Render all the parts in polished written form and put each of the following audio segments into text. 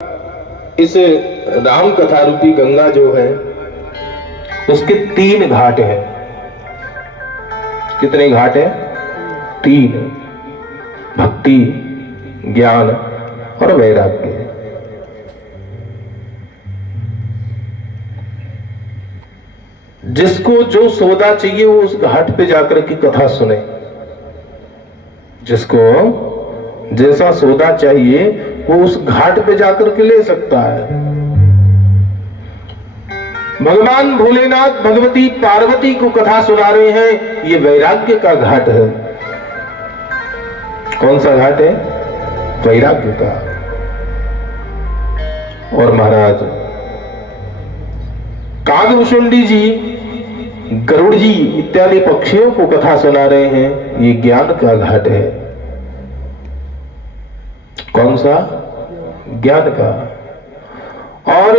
इस राम कथा रूपी गंगा जो है उसके 3 घाट हैं। कितने घाट हैं? 3। भक्ति, ज्ञान और वैराग्य। जिसको जो सौदा चाहिए वो उस घाट पे जाकर की कथा सुने। जिसको जैसा सौदा चाहिए वो उस घाट पे जाकर के ले सकता है। भगवान भोलेनाथ भगवती पार्वती को कथा सुना रहे हैं। ये वैराग्य का घाट है। कौन सा घाट है? वैराग्य का। और महाराज कागभूषुंडी जी, गरुड़ जी इत्यादि पक्षियों को कथा सुना रहे हैं। ये ज्ञान का घाट है। कौन सा? ज्ञान का। और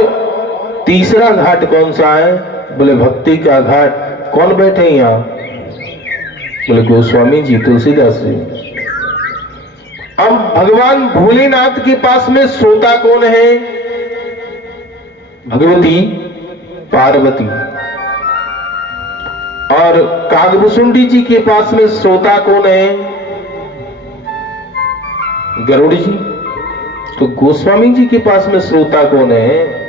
तीसरा घाट कौन सा है? बोले भक्ति का घाट। कौन बैठे यहां? बोले गोस्वामी जी, तुलसीदास जी। अब भगवान भोलेनाथ के पास में श्रोता कौन है? भगवती पार्वती। और कागभूषुंडी जी के पास में श्रोता कौन है? गरुड़ जी। तो गोस्वामी जी के पास में श्रोता कौन है?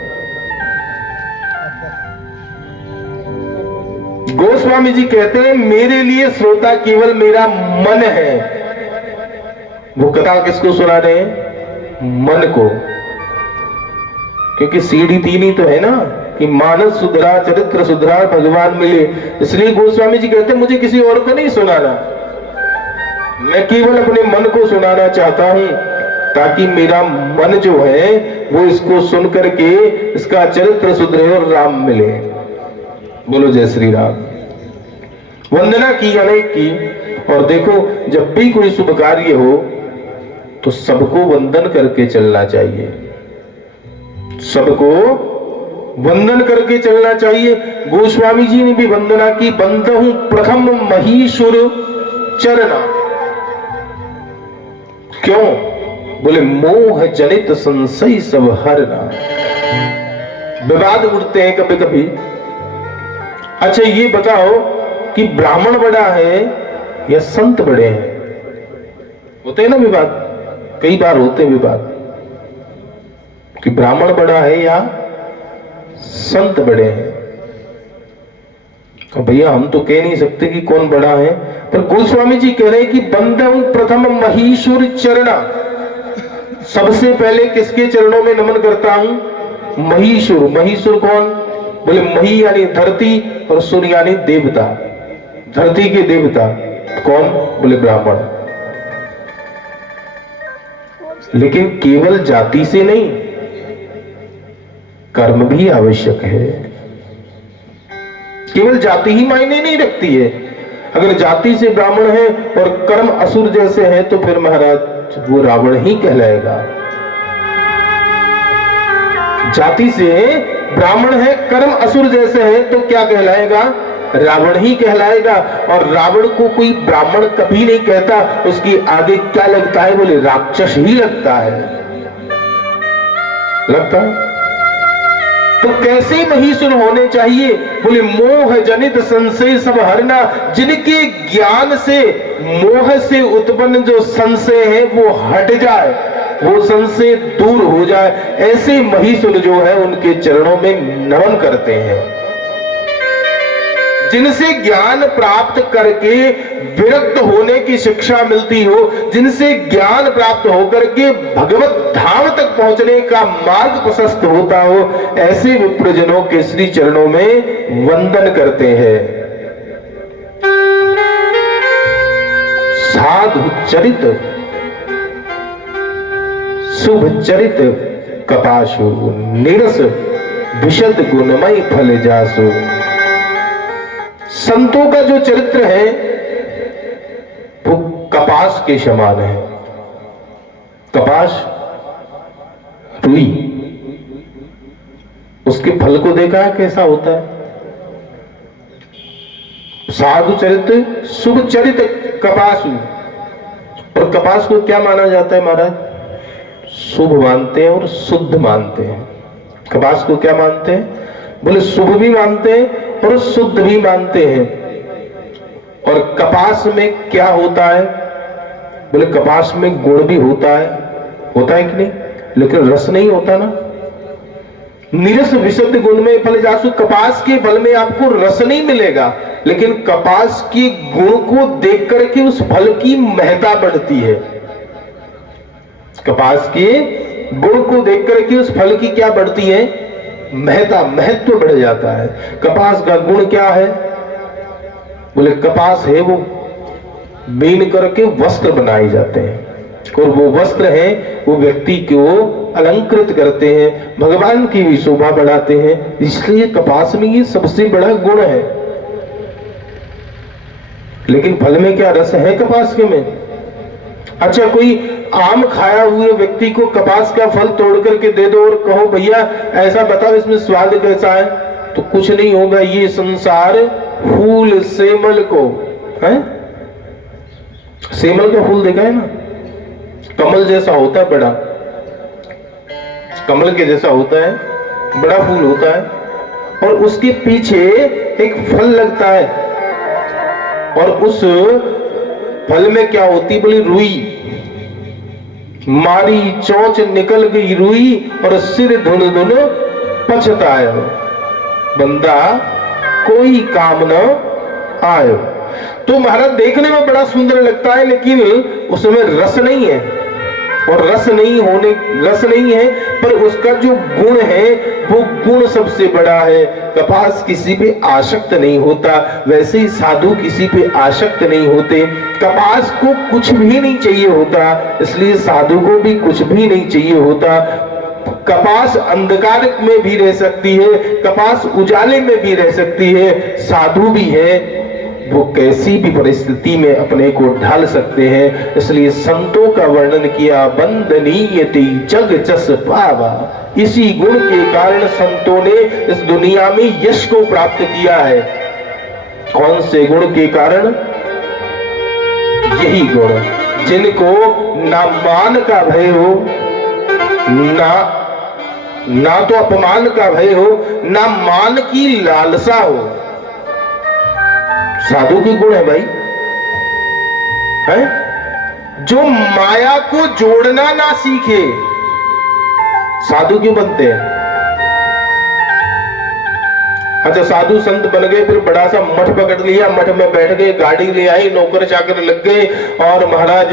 गोस्वामी जी कहते हैं मेरे लिए श्रोता केवल मेरा मन है। वो कथा किसको सुना रहे हैं? मन को। क्योंकि सीढ़ी 3 ही तो है ना कि मानस सुधरा, चरित्र सुधरा, भगवान मिले। इसलिए गोस्वामी जी कहते हैं मुझे किसी और को नहीं सुनाना, मैं केवल अपने मन को सुनाना चाहता हूं, ताकि मेरा मन जो है वो इसको सुन करके इसका चरित्र सुधरे और राम मिले। बोलो जय श्री राम। वंदना की अनेक की। और देखो जब भी कोई शुभ कार्य हो तो सबको वंदन करके चलना चाहिए। सबको वंदन करके चलना चाहिए। गोस्वामी जी ने भी वंदना की। बंदहु प्रथम महीशुर चरना। क्यों? बोले मोह जनित संशय सब हरना। विवाद उठते हैं कभी कभी। अच्छा ये बताओ कि ब्राह्मण बड़ा है या संत बड़े हैं? होते हैं ना विवाद, कई बार होते हैं विवाद कि ब्राह्मण बड़ा है या संत बड़े हैं। तो भैया हम तो कह नहीं सकते कि कौन बड़ा है, पर गोस्वामी जी कह रहे हैं कि बंदहु प्रथम महीशुर चरणा। सबसे पहले किसके चरणों में नमन करता हूं? महीशुर। महीशुर कौन? बोले मही यानी धरती और सुर यानी देवता। धरती के देवता कौन? बोले ब्राह्मण। लेकिन केवल जाति से नहीं, कर्म भी आवश्यक है। केवल जाति ही मायने नहीं रखती है। अगर जाति से ब्राह्मण है और कर्म असुर जैसे हैं तो फिर महाराज वो रावण ही कहलाएगा। जाति से ब्राह्मण है, कर्म असुर जैसे हैं तो क्या कहलाएगा? रावण ही कहलाएगा। और रावण को कोई ब्राह्मण कभी नहीं कहता, उसकी आगे क्या लगता है? बोले राक्षस ही लगता है। लगता है तो कैसे महीशुर होने चाहिए? बोले मोह जनित संशय सब हरना। जिनके ज्ञान से मोह से उत्पन्न जो संशय है वो हट जाए, वो संशय दूर हो जाए, ऐसे महीशुर जो है उनके चरणों में नमन करते हैं। जिनसे ज्ञान प्राप्त करके विरक्त होने की शिक्षा मिलती हो, जिनसे ज्ञान प्राप्त होकर के भगवत धाम तक पहुंचने का मार्ग प्रशस्त होता हो, ऐसे विप्रजनों के श्री चरणों में वंदन करते हैं। साधु चरित शुभ चरित कपाशु, निरस विशद गुणमय फल जासु। संतों का जो चरित्र है वो कपास के समान है। कपास रुई, उसके फल को देखा है कैसा होता है? साधु चरित्र शुभ चरित्र कपासु। और कपास को क्या माना जाता है महाराज? शुभ मानते हैं और शुद्ध मानते हैं। कपास को क्या मानते हैं? बोले शुभ भी मानते हैं और शुद्ध भी मानते हैं। और कपास में क्या होता है? बोले कपास में गुण भी होता है कि नहीं? लेकिन रस नहीं होता ना। निरस विशुद्ध गुण में फल जासु, कपास के फल में आपको रस नहीं मिलेगा, लेकिन कपास के गुण को देख करके उस फल की महत्ता बढ़ती है। कपास के गुण को देख करके उस फल की क्या बढ़ती है? महत्ता, महत्व बढ़ जाता है। कपास का गुण क्या है? बोले कपास है वो बीन करके वस्त्र बनाए जाते हैं, और वो वस्त्र है वो व्यक्ति को अलंकृत करते हैं, भगवान की भी शोभा बढ़ाते हैं। इसलिए कपास में ये सबसे बड़ा गुण है। लेकिन फल में क्या रस है कपास के में? अच्छा, कोई आम खाया हुए व्यक्ति को कपास का फल तोड़ करके दे दो और कहो भैया ऐसा बताओ इसमें स्वाद कैसा है, तो कुछ नहीं होगा। ये संसार फूल सेमल को है, सेमल का फूल देखा है ना, कमल जैसा होता है, बड़ा कमल के जैसा होता है, बड़ा फूल होता है, और उसके पीछे एक फल लगता है, और उस फल में क्या होती? बोली रुई। मारी चोंच निकल गई रुई और सिर धुन धुन पछताए, बंदा कोई काम न आयो। तो महाराज देखने में बड़ा सुंदर लगता है, लेकिन उसमें रस नहीं है, और रस नहीं है, पर उसका जो गुण है वो गुण सबसे बड़ा है। कपास किसी पे आसक्त नहीं होता, वैसे ही साधु किसी पे आसक्त नहीं होते। कपास को कुछ भी नहीं चाहिए होता, इसलिए साधु को भी कुछ भी नहीं चाहिए होता। कपास अंधकार में भी रह सकती है, कपास उजाले में भी रह सकती है, साधु भी है, वो कैसी भी परिस्थिति में अपने को ढाल सकते हैं। इसलिए संतों का वर्णन किया, वंदनीयते जग जस पावा। इसी गुण के कारण संतों ने इस दुनिया में यश को प्राप्त किया है। कौन से गुण के कारण? यही गुण जिनको ना मान का भय हो, ना तो अपमान का भय हो, ना मान की लालसा हो। साधु के गुण है भाई, है? जो माया को जोड़ना ना सीखे, साधु क्यों बनते हैं? अच्छा, साधु संत बन गए, फिर बड़ा सा मठ पकड़ लिया, मठ में बैठ गए, गाड़ी ले आई, नौकर चाकर लग गए, और महाराज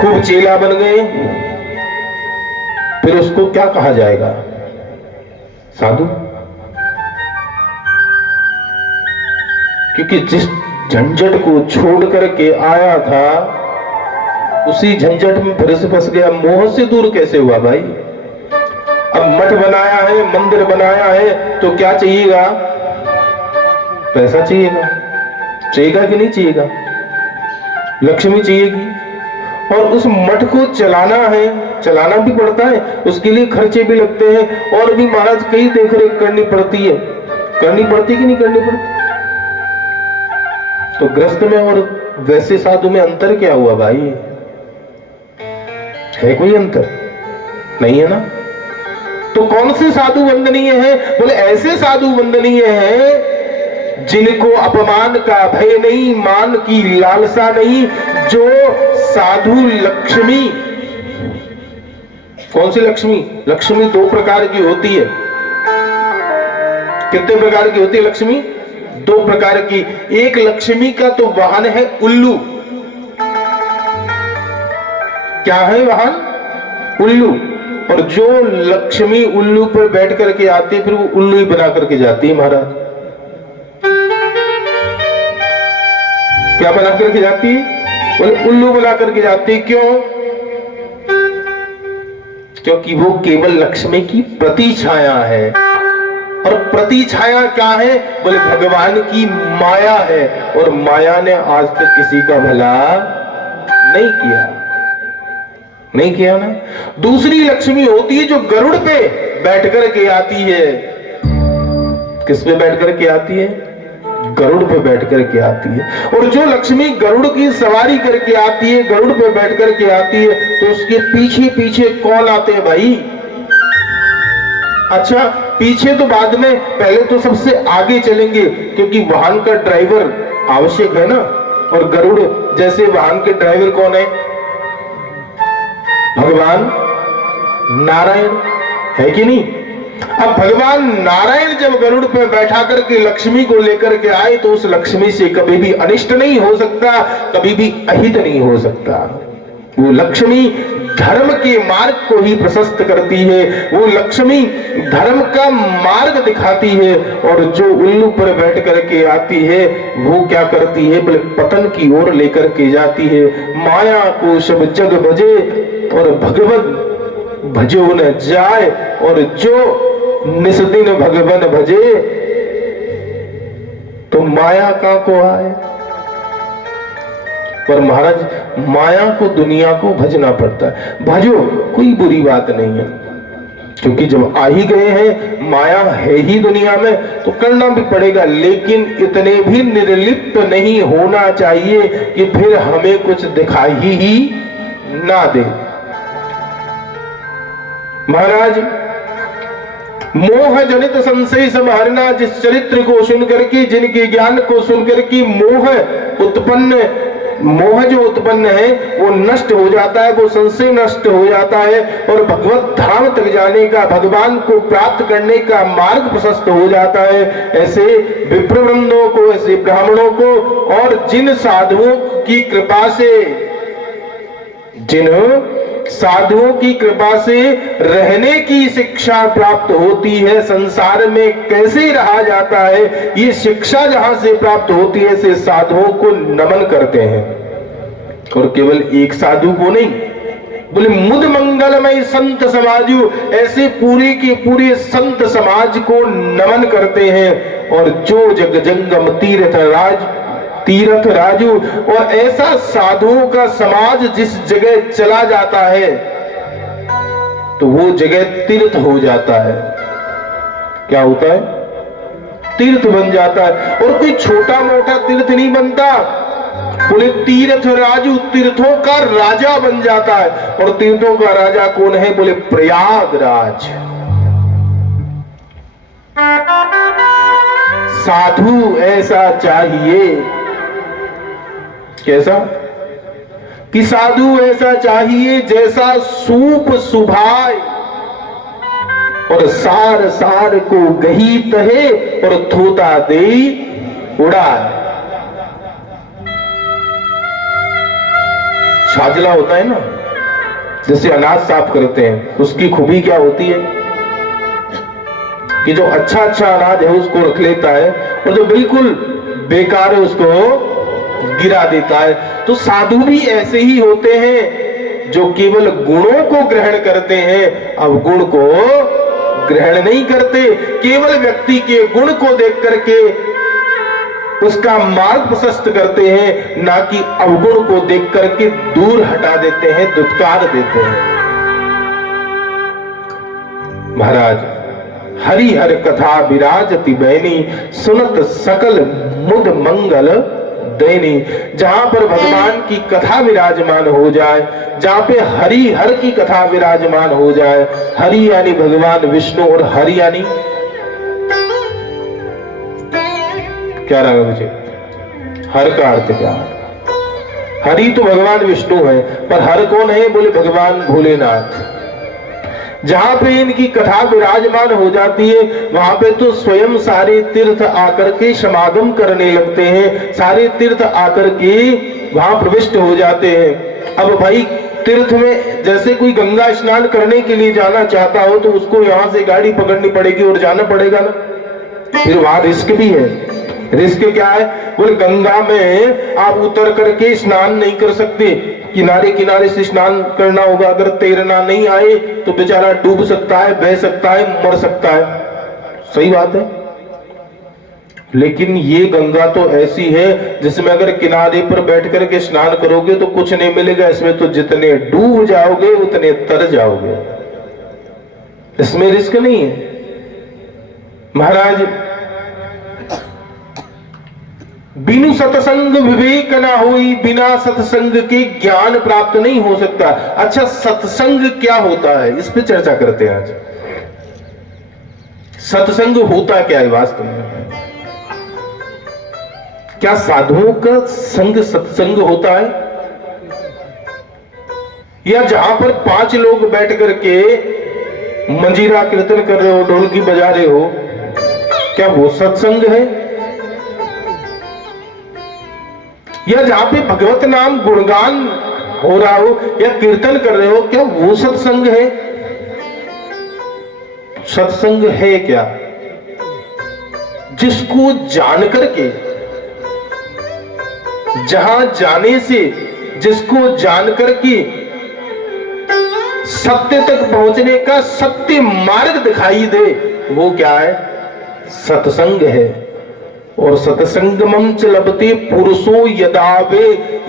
खूब चेला बन गए, फिर उसको क्या कहा जाएगा? साधु। क्योंकि जिस झंझट को छोड़ करके आया था, उसी झंझट में फिर से फंस गया। मोह से दूर कैसे हुआ भाई? अब मठ बनाया है, मंदिर बनाया है, तो क्या चाहिएगा? पैसा चाहिएगा, चाहिएगा कि नहीं चाहिएगा? लक्ष्मी चाहिएगी, और उस मठ को चलाना है, चलाना भी पड़ता है, उसके लिए खर्चे भी लगते हैं, और भी महाराज कई देखरेख करनी पड़ती है। करनी पड़ती कि नहीं करनी पड़ती? तो गृहस्थ में और वैसे साधु में अंतर क्या हुआ भाई? है कोई अंतर? नहीं है ना। तो कौन से साधु वंदनीय है? बोले ऐसे साधु वंदनीय है जिनको अपमान का भय नहीं, मान की लालसा नहीं, जो साधु लक्ष्मी। कौन सी लक्ष्मी? लक्ष्मी दो प्रकार की होती है। कितने प्रकार की होती है लक्ष्मी? दो प्रकार की। एक लक्ष्मी का तो वाहन है उल्लू। क्या है वाहन? उल्लू। और जो लक्ष्मी उल्लू पर बैठ करके आती है, फिर वो उल्लू ही बना करके जाती है महाराज। क्या बना करके जाती है? बोले उल्लू बना करके जाती है। क्यों? क्योंकि वो केवल लक्ष्मी की प्रतिछाया है। और प्रतिछाया क्या है? बोले भगवान की माया है, और माया ने आज तक किसी का भला नहीं किया ना। दूसरी लक्ष्मी होती है जो गरुड़ पे बैठ कर के आती है। किस पे बैठ कर के आती है? गरुड़ पे बैठ करके आती है। और जो लक्ष्मी गरुड़ की सवारी करके आती है, गरुड़ पे बैठ करके आती है, तो उसके पीछे पीछे कौन आते हैं भाई? अच्छा, पीछे तो बाद में, पहले तो सबसे आगे चलेंगे, क्योंकि वाहन का ड्राइवर आवश्यक है ना। और गरुड़ जैसे वाहन के ड्राइवर कौन है? भगवान नारायण, है कि नहीं? अब भगवान नारायण जब गरुड़ पे बैठा करके लक्ष्मी को लेकर के आए, तो उस लक्ष्मी से कभी भी अनिष्ट नहीं हो सकता, कभी भी अहित नहीं हो सकता। वो लक्ष्मी धर्म के मार्ग को ही प्रशस्त करती है, वो लक्ष्मी धर्म का मार्ग दिखाती है। और जो उल्लू पर बैठ करके आती है, वो क्या करती है? बोले पतन की ओर लेकर के जाती है। माया को सब जग भजे और भगवत भजो न जाए, और जो निस्दिन भगवन भजे तो माया का को आए। पर महाराज, माया को, दुनिया को भजना पड़ता है। भजो, कोई बुरी बात नहीं है, क्योंकि जब आ ही गए हैं, माया है ही दुनिया में, तो करना भी पड़ेगा। लेकिन इतने भी निर्लिप्त नहीं होना चाहिए कि फिर हमें कुछ दिखाई ही ना दे। महाराज, मोह जनित संशय समाहरना, जिस चरित्र को सुनकर के, जिनके ज्ञान को सुनकर के मोह जो उत्पन्न है वो नष्ट हो जाता है, वो संशय नष्ट हो जाता है, और भगवत धाम तक जाने का, भगवान को प्राप्त करने का मार्ग प्रशस्त हो जाता है। ऐसे विप्रवृंदों को, ऐसे ब्राह्मणों को, और जिन साधुओं की कृपा से, जिन साधुओं की कृपा से रहने की शिक्षा प्राप्त होती है, संसार में कैसे रहा जाता है, ये शिक्षा जहां से प्राप्त होती है, से साधुओं को नमन करते हैं। और केवल एक साधु को नहीं, बोले मुद मंगलमय संत समाजु, ऐसे पूरे के पूरे संत समाज को नमन करते हैं। और जो जग जंगम तीर्थ राजू, और ऐसा साधुओं का समाज जिस जगह चला जाता है, तो वो जगह तीर्थ हो जाता है। क्या होता है? तीर्थ बन जाता है। और कोई छोटा मोटा तीर्थ नहीं बनता, बोले तीर्थ राजू, तीर्थों का राजा बन जाता है। और तीर्थों का राजा कौन है? बोले प्रयागराज। साधु ऐसा चाहिए, कैसा? कि साधु ऐसा चाहिए जैसा सूप सुभाए, और सार सार को गही तहे, और थोता दे उड़ाए। छाजला होता है ना, जैसे अनाज साफ करते हैं, उसकी खूबी क्या होती है कि जो अच्छा अनाज है उसको रख लेता है, और जो बिल्कुल बेकार है उसको गिरा देता है। तो साधु भी ऐसे ही होते हैं, जो केवल गुणों को ग्रहण करते हैं, अवगुण को ग्रहण नहीं करते। केवल व्यक्ति के गुण को देख करके उसका मार्ग प्रशस्त करते हैं, ना कि अवगुण को देख करके दूर हटा देते हैं, दुत्कार देते हैं। महाराज, हरिहर कथा विराजति बैनी, सुनत सकल मुद मंगल दैनी। जहां पर भगवान की कथा विराजमान हो जाए, जहां पे हरि हर की कथा विराजमान हो जाए, हरि यानी भगवान विष्णु, और हरि यानी क्या रहा मुझे? हर का अर्थ क्या? हरि तो भगवान विष्णु है, पर हर कौन है? बोले भगवान भोलेनाथ। जहां पे इनकी कथा विराजमान हो जाती है, वहां पे तो स्वयं सारे तीर्थ आकर के समागम करने लगते हैं, सारे तीर्थ आकर के वहां प्रविष्ट हो जाते हैं। अब भाई, तीर्थ में जैसे कोई गंगा स्नान करने के लिए जाना चाहता हो, तो उसको यहां से गाड़ी पकड़नी पड़ेगी और जाना पड़ेगा ना। फिर वहां रिस्क भी है। रिस्क क्या है? बोले गंगा में आप उतर करके स्नान नहीं कर सकते, किनारे किनारे से स्नान करना होगा। अगर तैरना नहीं आए तो बेचारा डूब सकता है, बह सकता है, मर सकता है। सही बात है। लेकिन ये गंगा तो ऐसी है जिसमें अगर किनारे पर बैठ करके स्नान करोगे तो कुछ नहीं मिलेगा। इसमें तो जितने डूब जाओगे उतने तर जाओगे, इसमें रिस्क नहीं है। महाराज, बिनु सत्संग विवेक ना होई, बिना सत्संग के ज्ञान प्राप्त नहीं हो सकता। अच्छा, सत्संग क्या होता है, इस पे चर्चा करते हैं आज। सत्संग होता क्या है वास्तव में? क्या साधुओं का संग सत्संग होता है? या जहां पर 5 लोग बैठ करके मंजीरा कीर्तन कर रहे हो, ढोलकी बजा रहे हो, क्या वो सत्संग है? या जहां पे भगवत नाम गुणगान हो रहा हो या कीर्तन कर रहे हो, क्या वो सत्संग है? सत्संग है क्या? जिसको जान करके, जहां जाने से जिसको जान करके सत्य तक पहुंचने का सत्य मार्ग दिखाई दे, वो क्या है? सत्संग है। और सत्संगमं च लभते पुरुषो यदावे,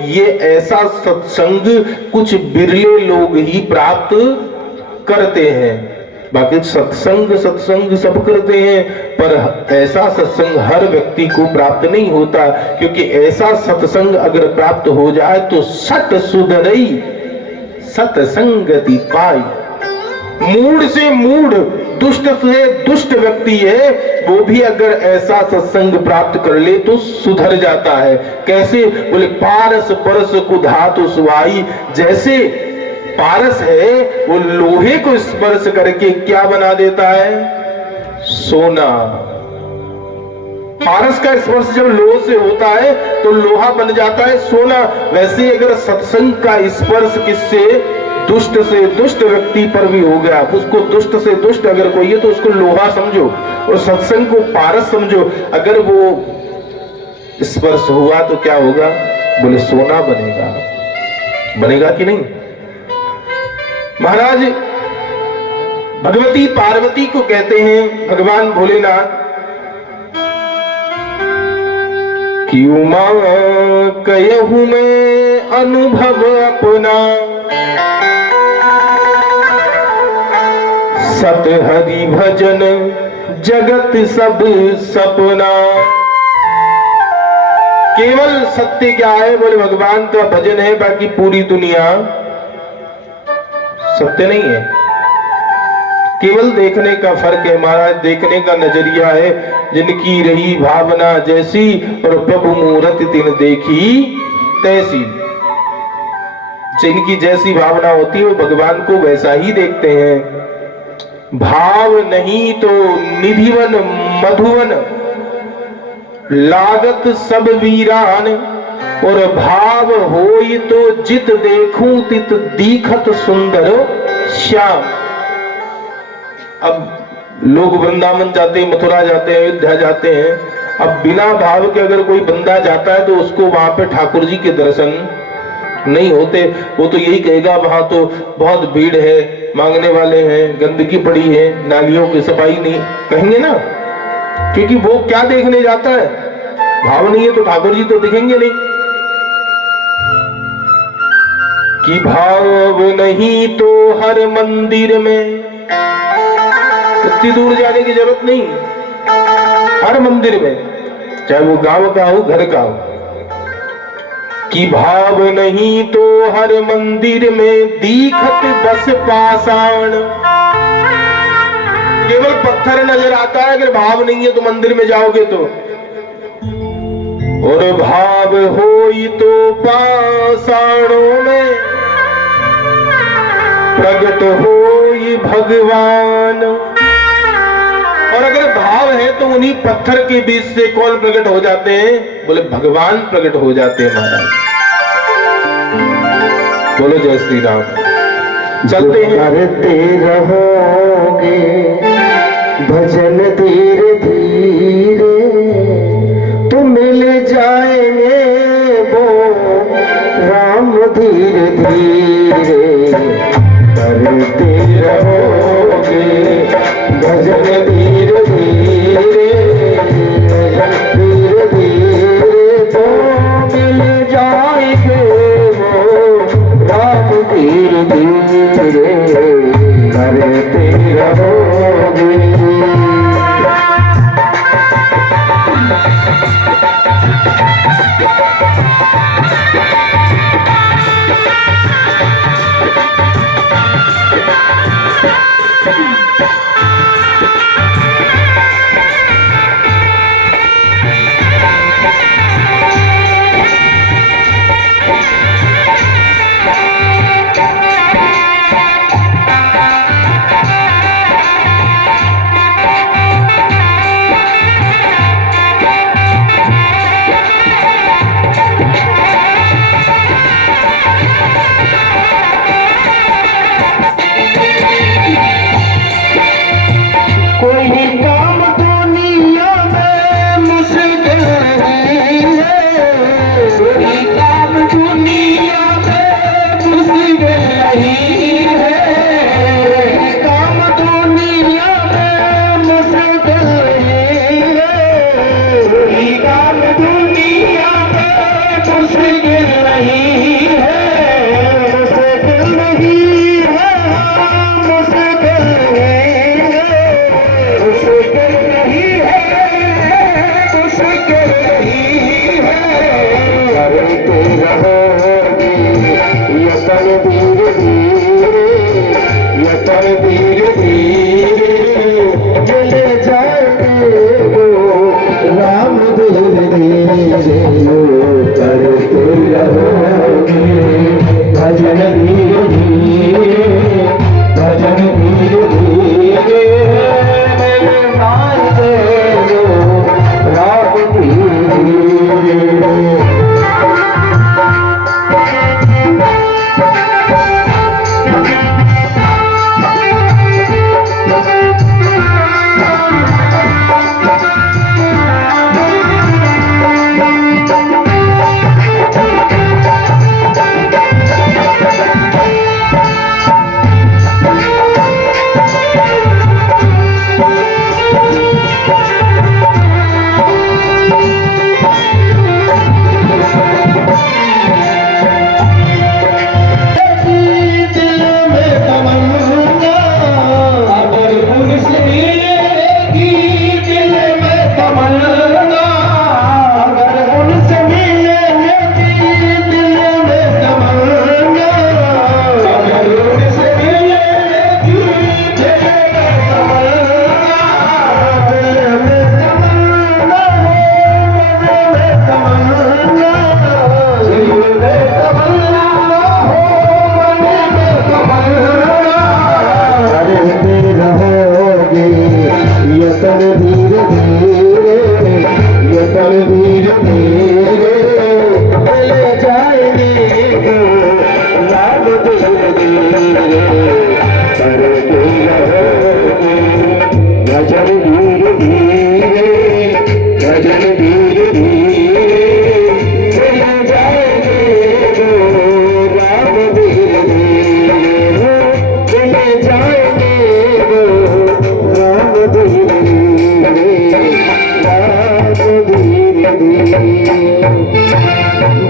ये ऐसा सत्संग कुछ बिरले लोग ही प्राप्त करते हैं। बाकी सत्संग सब करते हैं, पर ऐसा सत्संग हर व्यक्ति को प्राप्त नहीं होता, क्योंकि ऐसा सत्संग अगर प्राप्त हो जाए तो सत सुधरई सत्संगति पाई। मूढ़ से मूढ़, दुष्ट से दुष्ट व्यक्ति है, वो भी अगर ऐसा सत्संग प्राप्त कर ले तो सुधर जाता है। कैसे? बोले पारस परस को धातु सुहाई। जैसे पारस है वो लोहे को स्पर्श करके क्या बना देता है? सोना। पारस का स्पर्श जब लोहे से होता है तो लोहा बन जाता है सोना। वैसे अगर सत्संग का स्पर्श किससे? दुष्ट से दुष्ट व्यक्ति पर भी हो गया, उसको दुष्ट से दुष्ट अगर कोई है तो उसको लोहा समझो और सत्संग को पारस समझो। अगर वो स्पर्श हुआ तो क्या होगा? बोले सोना बनेगा। बनेगा कि नहीं? महाराज भगवती पार्वती को कहते हैं भगवान भोलेनाथ कि उमा कहूं मैं अनुभव अपना, सत हरि भजन जगत सब सपना। केवल सत्य क्या है? बोले भगवान का भजन है, बाकी पूरी दुनिया सत्य नहीं है। केवल देखने का फर्क है महाराज, देखने का नजरिया है। जिनकी रही भावना जैसी और प्रभु मूरत तिन देखी तैसी। जिनकी जैसी भावना होती है वो भगवान को वैसा ही देखते हैं। भाव नहीं तो निधिवन मधुवन लागत सब वीरान, और भाव होई तो जित देखूं तित दीखत सुंदर श्याम। अब लोग वृंदावन जाते हैं, मथुरा जाते हैं, अयोध्या जाते हैं। अब बिना भाव के अगर कोई बंदा जाता है तो उसको वहां पे ठाकुर जी के दर्शन नहीं होते। वो तो यही कहेगा वहां तो बहुत भीड़ है, मांगने वाले हैं, गंदगी पड़ी है, नालियों की सफाई नहीं, कहेंगे ना। क्योंकि वो क्या देखने जाता है? भाव नहीं है तो ठाकुर जी तो दिखेंगे नहीं। कि भाव नहीं तो हर मंदिर में, इतनी दूर जाने की जरूरत नहीं, हर मंदिर में, चाहे वो गांव का हो घर का हो। कि भाव नहीं तो हर मंदिर में दीखत बस पाषाण। केवल पत्थर नजर आता है, अगर भाव नहीं है तो मंदिर में जाओगे तो। और भाव होई तो पाषाणों में प्रकट होई भगवान। और अगर भाव है तो उन्हीं पत्थर के बीच से कौन प्रकट हो जाते हैं? बोले भगवान प्रकट हो जाते हैं महाराज। बोलो जय श्री राम। चलते हैं। करते रहोगे भजन धीरे धीरे तो मिल जाएंगे वो राम धीरे धीरे। करते रहोगे भजन धीरे धीरे धीरे धीरे तो मिल जाएंगे वो राम धीरे धीरे। करते रहोगे।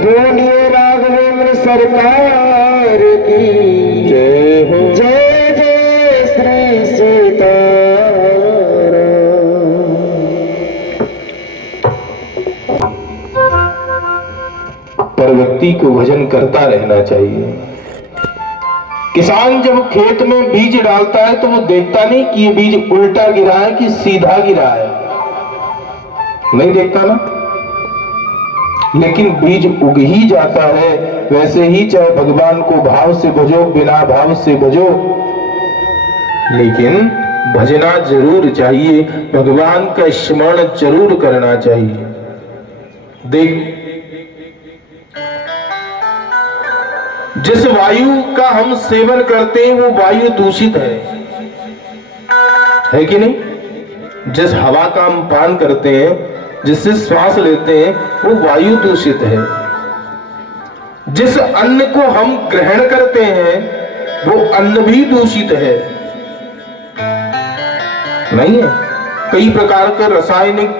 बोलिए राघवेंद्र सरकार की जय हो। जय जय श्री सीताराम। पर व्यक्ति को भजन करता रहना चाहिए। किसान जब खेत में बीज डालता है तो वो देखता नहीं कि ये बीज उल्टा गिरा है कि सीधा गिरा है, नहीं देखता ना, लेकिन बीज उग ही जाता है। वैसे ही चाहे भगवान को भाव से भजो, बिना भाव से भजो, लेकिन भजना जरूर चाहिए, भगवान का स्मरण जरूर करना चाहिए। देख, जिस वायु का हम सेवन करते हैं वो वायु दूषित है कि नहीं? जिस हवा का हम पान करते हैं, जिससे श्वास लेते हैं, वो वायु दूषित है। जिस अन्न को हम ग्रहण करते हैं वो अन्न भी दूषित है, नहीं है? कई प्रकार के रासायनिक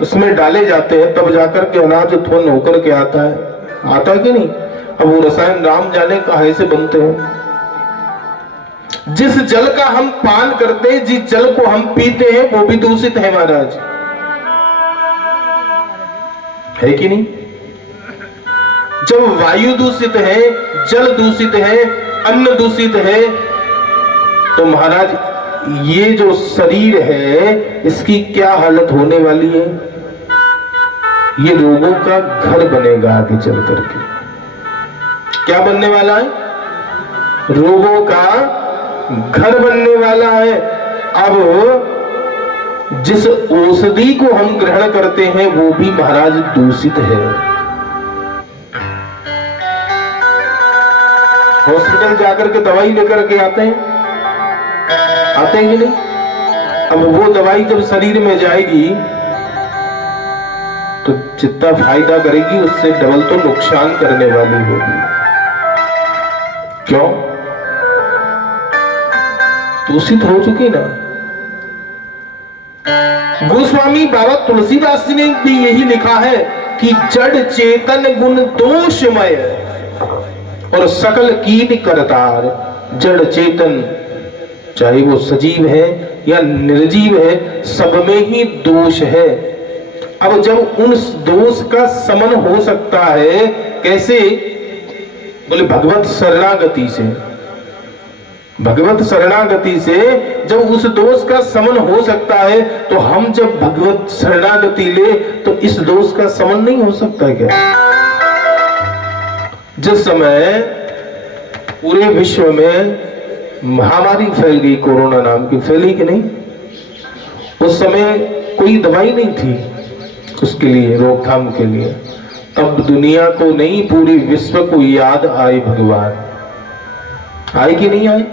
उसमें डाले जाते हैं, तब जाकर के अनाज उत्पन्न होकर के आता है कि नहीं? अब वो रसायन राम जाने कहां से बनते हैं। जिस जल का हम पान करते हैं, जिस जल को हम पीते हैं, वो भी दूषित है महाराज, है कि नहीं? जब वायु दूषित है, जल दूषित है, अन्न दूषित है, तो महाराज ये जो शरीर है इसकी क्या हालत होने वाली है? ये रोगों का घर बनेगा आगे चल करके। क्या बनने वाला है? रोगों का घर बनने वाला है। अब जिस औषधि को हम ग्रहण करते हैं वो भी महाराज दूषित है। हॉस्पिटल जाकर के दवाई लेकर के आते हैं कि नहीं? अब वो दवाई जब शरीर में जाएगी तो जितना फायदा करेगी उससे डबल तो नुकसान करने वाली होगी। क्यों? दूषित हो चुकी ना। गोस्वामी बाबा तुलसीदास जी ने भी यही लिखा है कि जड़ चेतन गुण दोषमय और सकल कीट करतार। जड़ चेतन चाहे वो सजीव है या निर्जीव है, सब में ही दोष है। अब जब उन दोष का समन हो सकता है कैसे? बोले भगवत शरणागति से। भगवत शरणागति से जब उस दोष का समन हो सकता है तो हम जब भगवत शरणागति ले तो इस दोष का समन नहीं हो सकता है क्या? जिस समय पूरे विश्व में महामारी फैल गई, कोरोना नाम की, फैली कि नहीं? उस समय कोई दवाई नहीं थी उसके लिए, रोकथाम के लिए। तब दुनिया को नहीं, पूरी विश्व को याद आए भगवान। आए कि नहीं आए?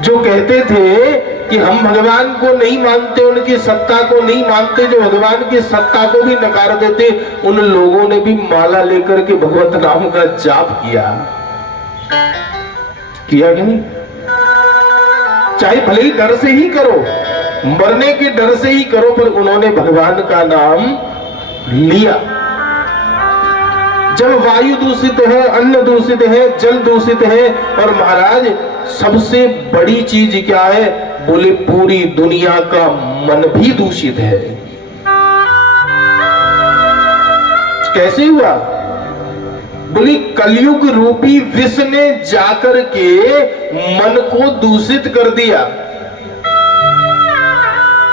जो कहते थे कि हम भगवान को नहीं मानते, उनकी सत्ता को नहीं मानते, जो भगवान की सत्ता को भी नकार देते, उन लोगों ने भी माला लेकर के भगवत नाम का जाप किया कि नहीं? चाहे भले ही डर से ही करो, मरने के डर से ही करो, पर उन्होंने भगवान का नाम लिया। जब वायु दूषित है, अन्न दूषित है, जल दूषित है, और महाराज सबसे बड़ी चीज क्या है? बोले पूरी दुनिया का मन भी दूषित है। कैसे हुआ? बोली कलयुग रूपी विष ने जाकर के मन को दूषित कर दिया।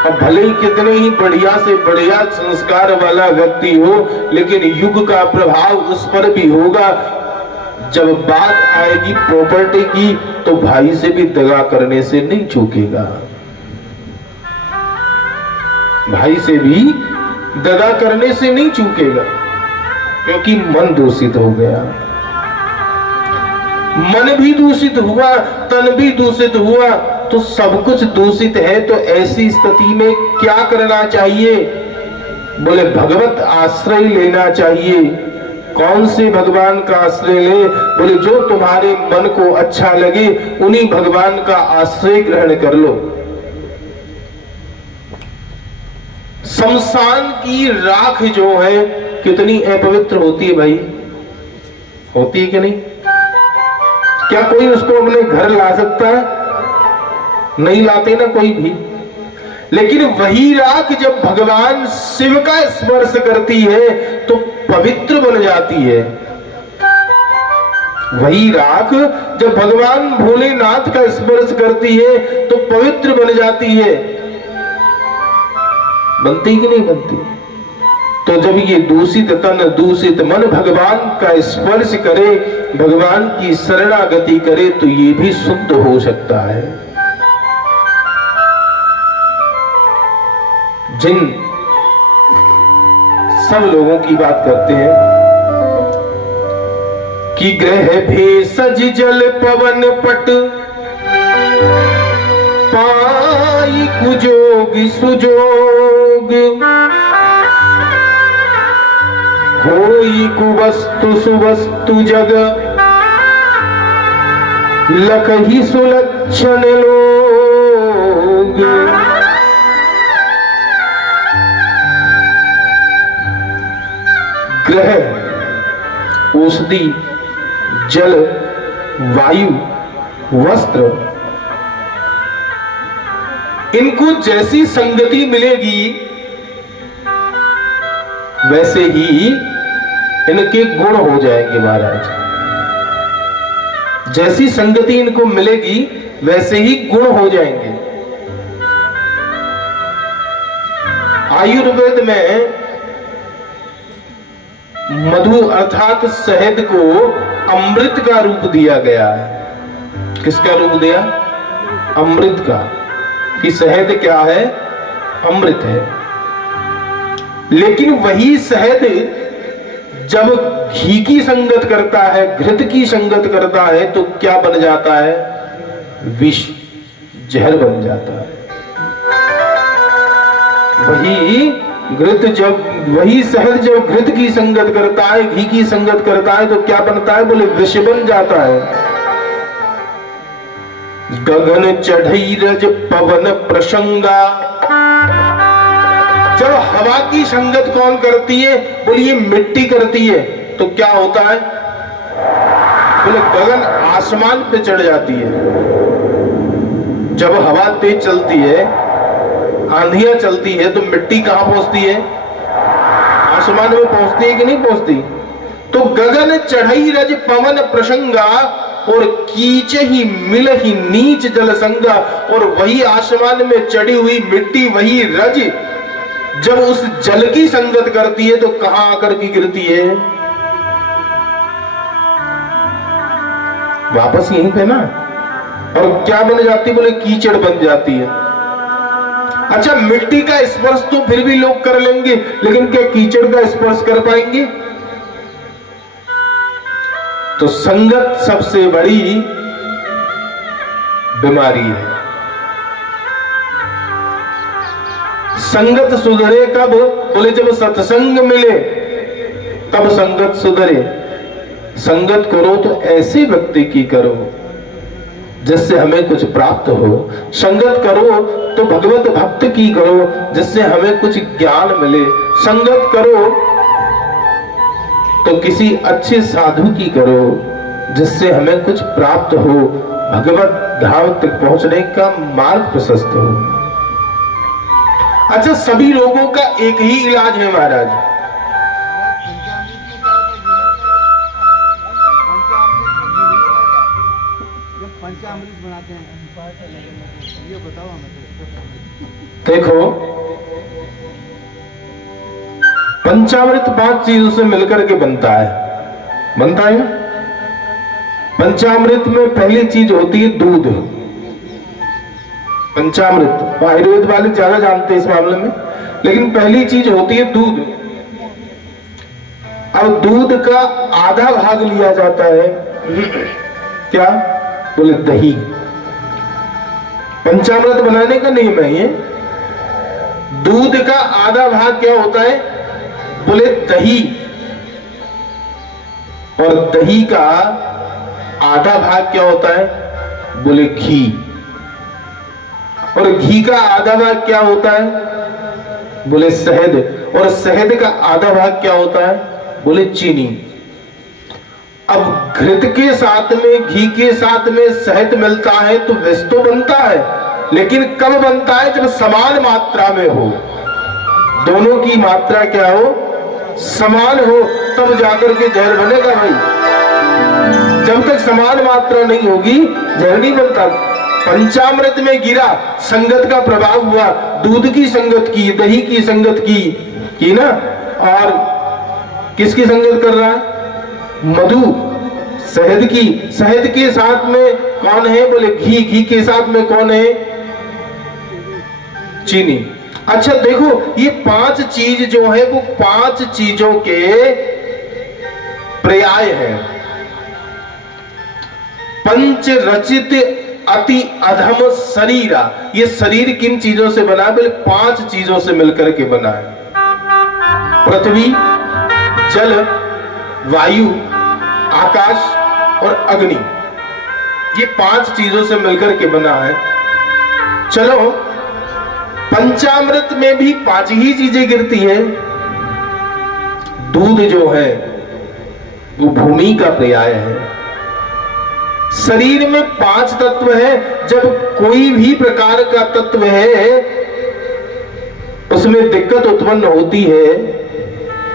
अब भले ही कितने ही बढ़िया से बढ़िया संस्कार वाला व्यक्ति हो, लेकिन युग का प्रभाव उस पर भी होगा। जब बात आएगी प्रॉपर्टी की तो भाई से भी दगा करने से नहीं चूकेगा। भाई से भी दगा करने से नहीं चूकेगा, क्योंकि मन दूषित हो गया। मन भी दूषित हुआ, तन भी दूषित हुआ, तो सब कुछ दूषित है। तो ऐसी स्थिति में क्या करना चाहिए? बोले भगवत आश्रय लेना चाहिए। कौन से भगवान का आश्रय ले? बोले जो तुम्हारे मन को अच्छा लगे उन्हीं भगवान का आश्रय ग्रहण कर लो। शमशान की राख जो है कितनी अपवित्र होती है भाई, होती है कि नहीं? क्या कोई उसको अपने घर ला सकता है? नहीं लाते ना कोई भी। लेकिन वही राख जब भगवान शिव का स्पर्श करती है तो पवित्र बन जाती है। वही राख जब भगवान भोलेनाथ का स्पर्श करती है तो पवित्र बन जाती है। बनती कि नहीं बनती? तो जब ये दूषित तन, दूषित मन भगवान का स्पर्श करे, भगवान की शरणागति करे, तो ये भी शुद्ध हो सकता है। जिन सब लोगों की बात करते हैं कि ग्रह भेषज जल पवन पट पाई कुजोग सुजोग होई कुवस्तु सुवस्तु जग लखहि सुलक्षण लोग। ग्रह, औषधि, जल, वायु, वस्त्र, इनको जैसी संगति मिलेगी वैसे ही इनके गुण हो जाएंगे महाराज। जैसी संगति इनको मिलेगी वैसे ही गुण हो जाएंगे। आयुर्वेद में मधु अर्थात शहद को अमृत का रूप दिया गया है। किसका रूप दिया? अमृत का। कि शहद क्या है? अमृत है। लेकिन वही शहद जब घी की संगत करता है, घृत की संगत करता है, तो क्या बन जाता है? विष, जहर बन जाता है। वही शहद जब घृत की संगत करता है, घी की संगत करता है, तो क्या बनता है? बोले विष बन जाता है। गगन चढ़ई रज पवन प्रसंगा। जब हवा की संगत कौन करती है? बोलिए मिट्टी करती है। तो क्या होता है? बोले गगन आसमान पे चढ़ जाती है। जब हवा तेज चलती है, आंधियां चलती है, तो मिट्टी कहां पहुंचती है? आसमान में पहुंचती है कि नहीं पहुंचती? तो गगन चढ़ई रज पवन प्रसंगा और कीच ही मिल ही नीच जल संगा। और वही आसमान में चढ़ी हुई मिट्टी, वही रज जब उस जल की संगत करती है, तो कहां आकर के गिरती है? वापस यहीं पे ना। और क्या बन जाती? बोले कीचड़ बन जाती है। अच्छा, मिट्टी का स्पर्श तो फिर भी लोग कर लेंगे, लेकिन क्या कीचड़ का स्पर्श कर पाएंगे? तो संगत सबसे बड़ी बीमारी है। संगत सुधरे कब? बोले जब सत्संग मिले तब संगत सुधरे। संगत करो तो ऐसे व्यक्ति की करो जिससे हमें कुछ प्राप्त हो। संगत करो तो भगवत भक्त की करो जिससे हमें कुछ ज्ञान मिले। संगत करो तो किसी अच्छे साधु की करो जिससे हमें कुछ प्राप्त हो, भगवत धाम तक पहुंचने का मार्ग प्रशस्त हो। अच्छा, सभी लोगों का एक ही इलाज है महाराज। पंचामृत बनाते हैं, ये बताओ हमें। देखो, पंचामृत 5 चीजों से मिलकर के बनता है ना? पंचामृत में पहली चीज होती है दूध। पंचामृत आयुर्वेद वाले ज्यादा जानते हैं इस मामले में, लेकिन पहली चीज होती है दूध। अब दूध का आधा भाग लिया जाता है क्या? बोले दही। पंचामृत बनाने का नियम है ये। दूध का आधा भाग क्या होता है? बोले दही। और दही का आधा भाग क्या होता है? बोले घी। और घी का आधा भाग क्या होता है? बोले शहद। और शहद का आधा भाग क्या होता है? बोले चीनी। अब घृत के साथ में, घी के साथ में शहद मिलता है तो विष तो बनता है, लेकिन कब बनता है? जब समान मात्रा में हो, दोनों की मात्रा क्या हो? समान हो, तब जाकर के जहर बनेगा भाई। जब तक समान मात्रा नहीं होगी जहर नहीं बनता। पंचामृत में गिरा, संगत का प्रभाव हुआ, दूध की संगत की, दही की संगत की ना, और किसकी संगत कर रहा है? मधु, शहद की। शहद के साथ में कौन है? बोले घी। घी के साथ में कौन है? चीनी। अच्छा देखो, ये 5 चीज जो है वो 5 चीजों के पर्याय है। पंच रचित अति अधम शरीरा। ये शरीर किन चीजों से बना? बोले 5 चीजों से मिलकर के बना है। पृथ्वी, जल, वायु, आकाश और अग्नि। ये 5 चीजों से मिलकर के बना है। चलो, पंचामृत में भी 5 ही चीजें गिरती है। दूध जो है वो भूमि का पर्याय है। शरीर में 5 तत्व है। जब कोई भी प्रकार का तत्व है उसमें दिक्कत उत्पन्न होती है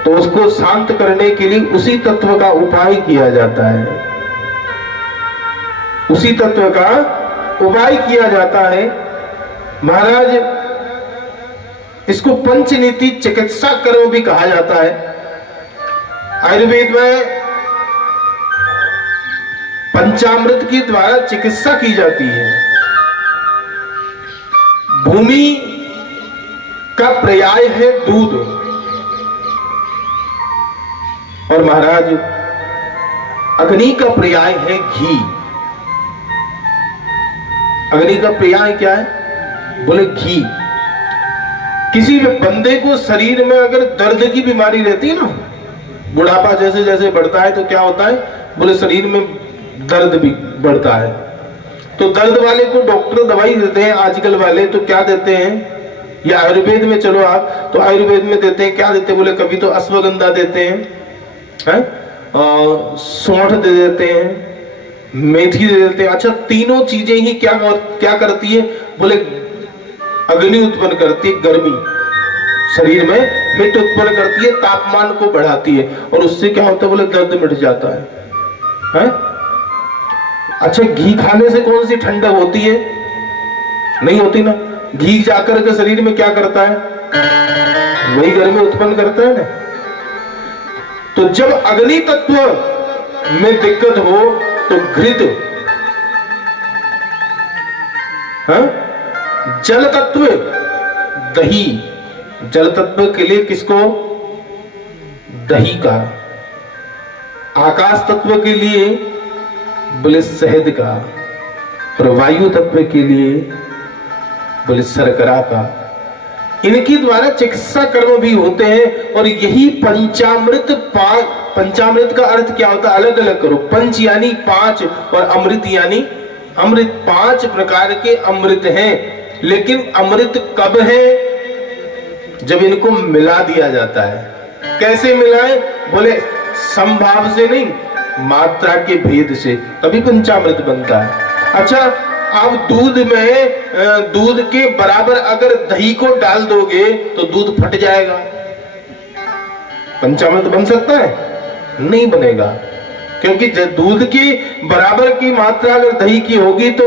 तो उसको शांत करने के लिए उसी तत्व का उपाय किया जाता है। उसी तत्व का उपाय किया जाता है। महाराज, इसको पंचनीति चिकित्सा कर्म भी कहा जाता है। आयुर्वेद में पंचामृत के द्वारा चिकित्सा की जाती है। भूमि का पर्याय है दूध, और महाराज अग्नि का पर्याय है घी। अग्नि का पर्याय क्या है? बोले घी। किसी भी बंदे को शरीर में अगर दर्द की बीमारी रहती है ना, बुढ़ापा जैसे जैसे बढ़ता है तो क्या होता है? बोले शरीर में दर्द भी बढ़ता है। तो दर्द वाले को डॉक्टर दवाई देते हैं आजकल वाले, तो क्या देते हैं? या आयुर्वेद में चलो आप, तो आयुर्वेद में देते हैं, क्या देते हैं? बोले कभी तो अश्वगंधा देते हैं, सौंठ दे देते हैं, मेथी दे देते हैं। अच्छा, तीनों चीजें ही क्या करती है? बोले अग्नि उत्पन्न करती है, गर्मी शरीर में हिट उत्पन्न करती है, तापमान को बढ़ाती है, और उससे क्या होता है? बोले दर्द मिट जाता है? अच्छा, घी खाने से कौन सी ठंडक होती है? नहीं होती ना। घी जाकर के शरीर में क्या करता है? वही गर्मी उत्पन्न करता है ना। तो जब अग्नि तत्व में दिक्कत हो तो घृत, जल तत्व दही, जल तत्व के लिए किसको? दही का। आकाश तत्व के लिए बोले शहद का, और वायु तत्व के लिए बोले शर्करा का। इनके द्वारा चिकित्सा कर्म भी होते हैं। और यही पंचामृत, पंचामृत का अर्थ क्या होता है? अलग अलग करो। पंच यानी पांच, और अमृत यानी अमृत। 5 प्रकार के अमृत हैं, लेकिन अमृत कब है? जब इनको मिला दिया जाता है। कैसे मिलाएं? बोले संभाव से नहीं, मात्रा के भेद से, तभी पंचामृत बनता है। अच्छा, आप दूध में दूध के बराबर अगर दही को डाल दोगे तो दूध फट जाएगा। पंचामृत बन सकता है? नहीं बनेगा, क्योंकि दूध की बराबर की मात्रा अगर दही की होगी तो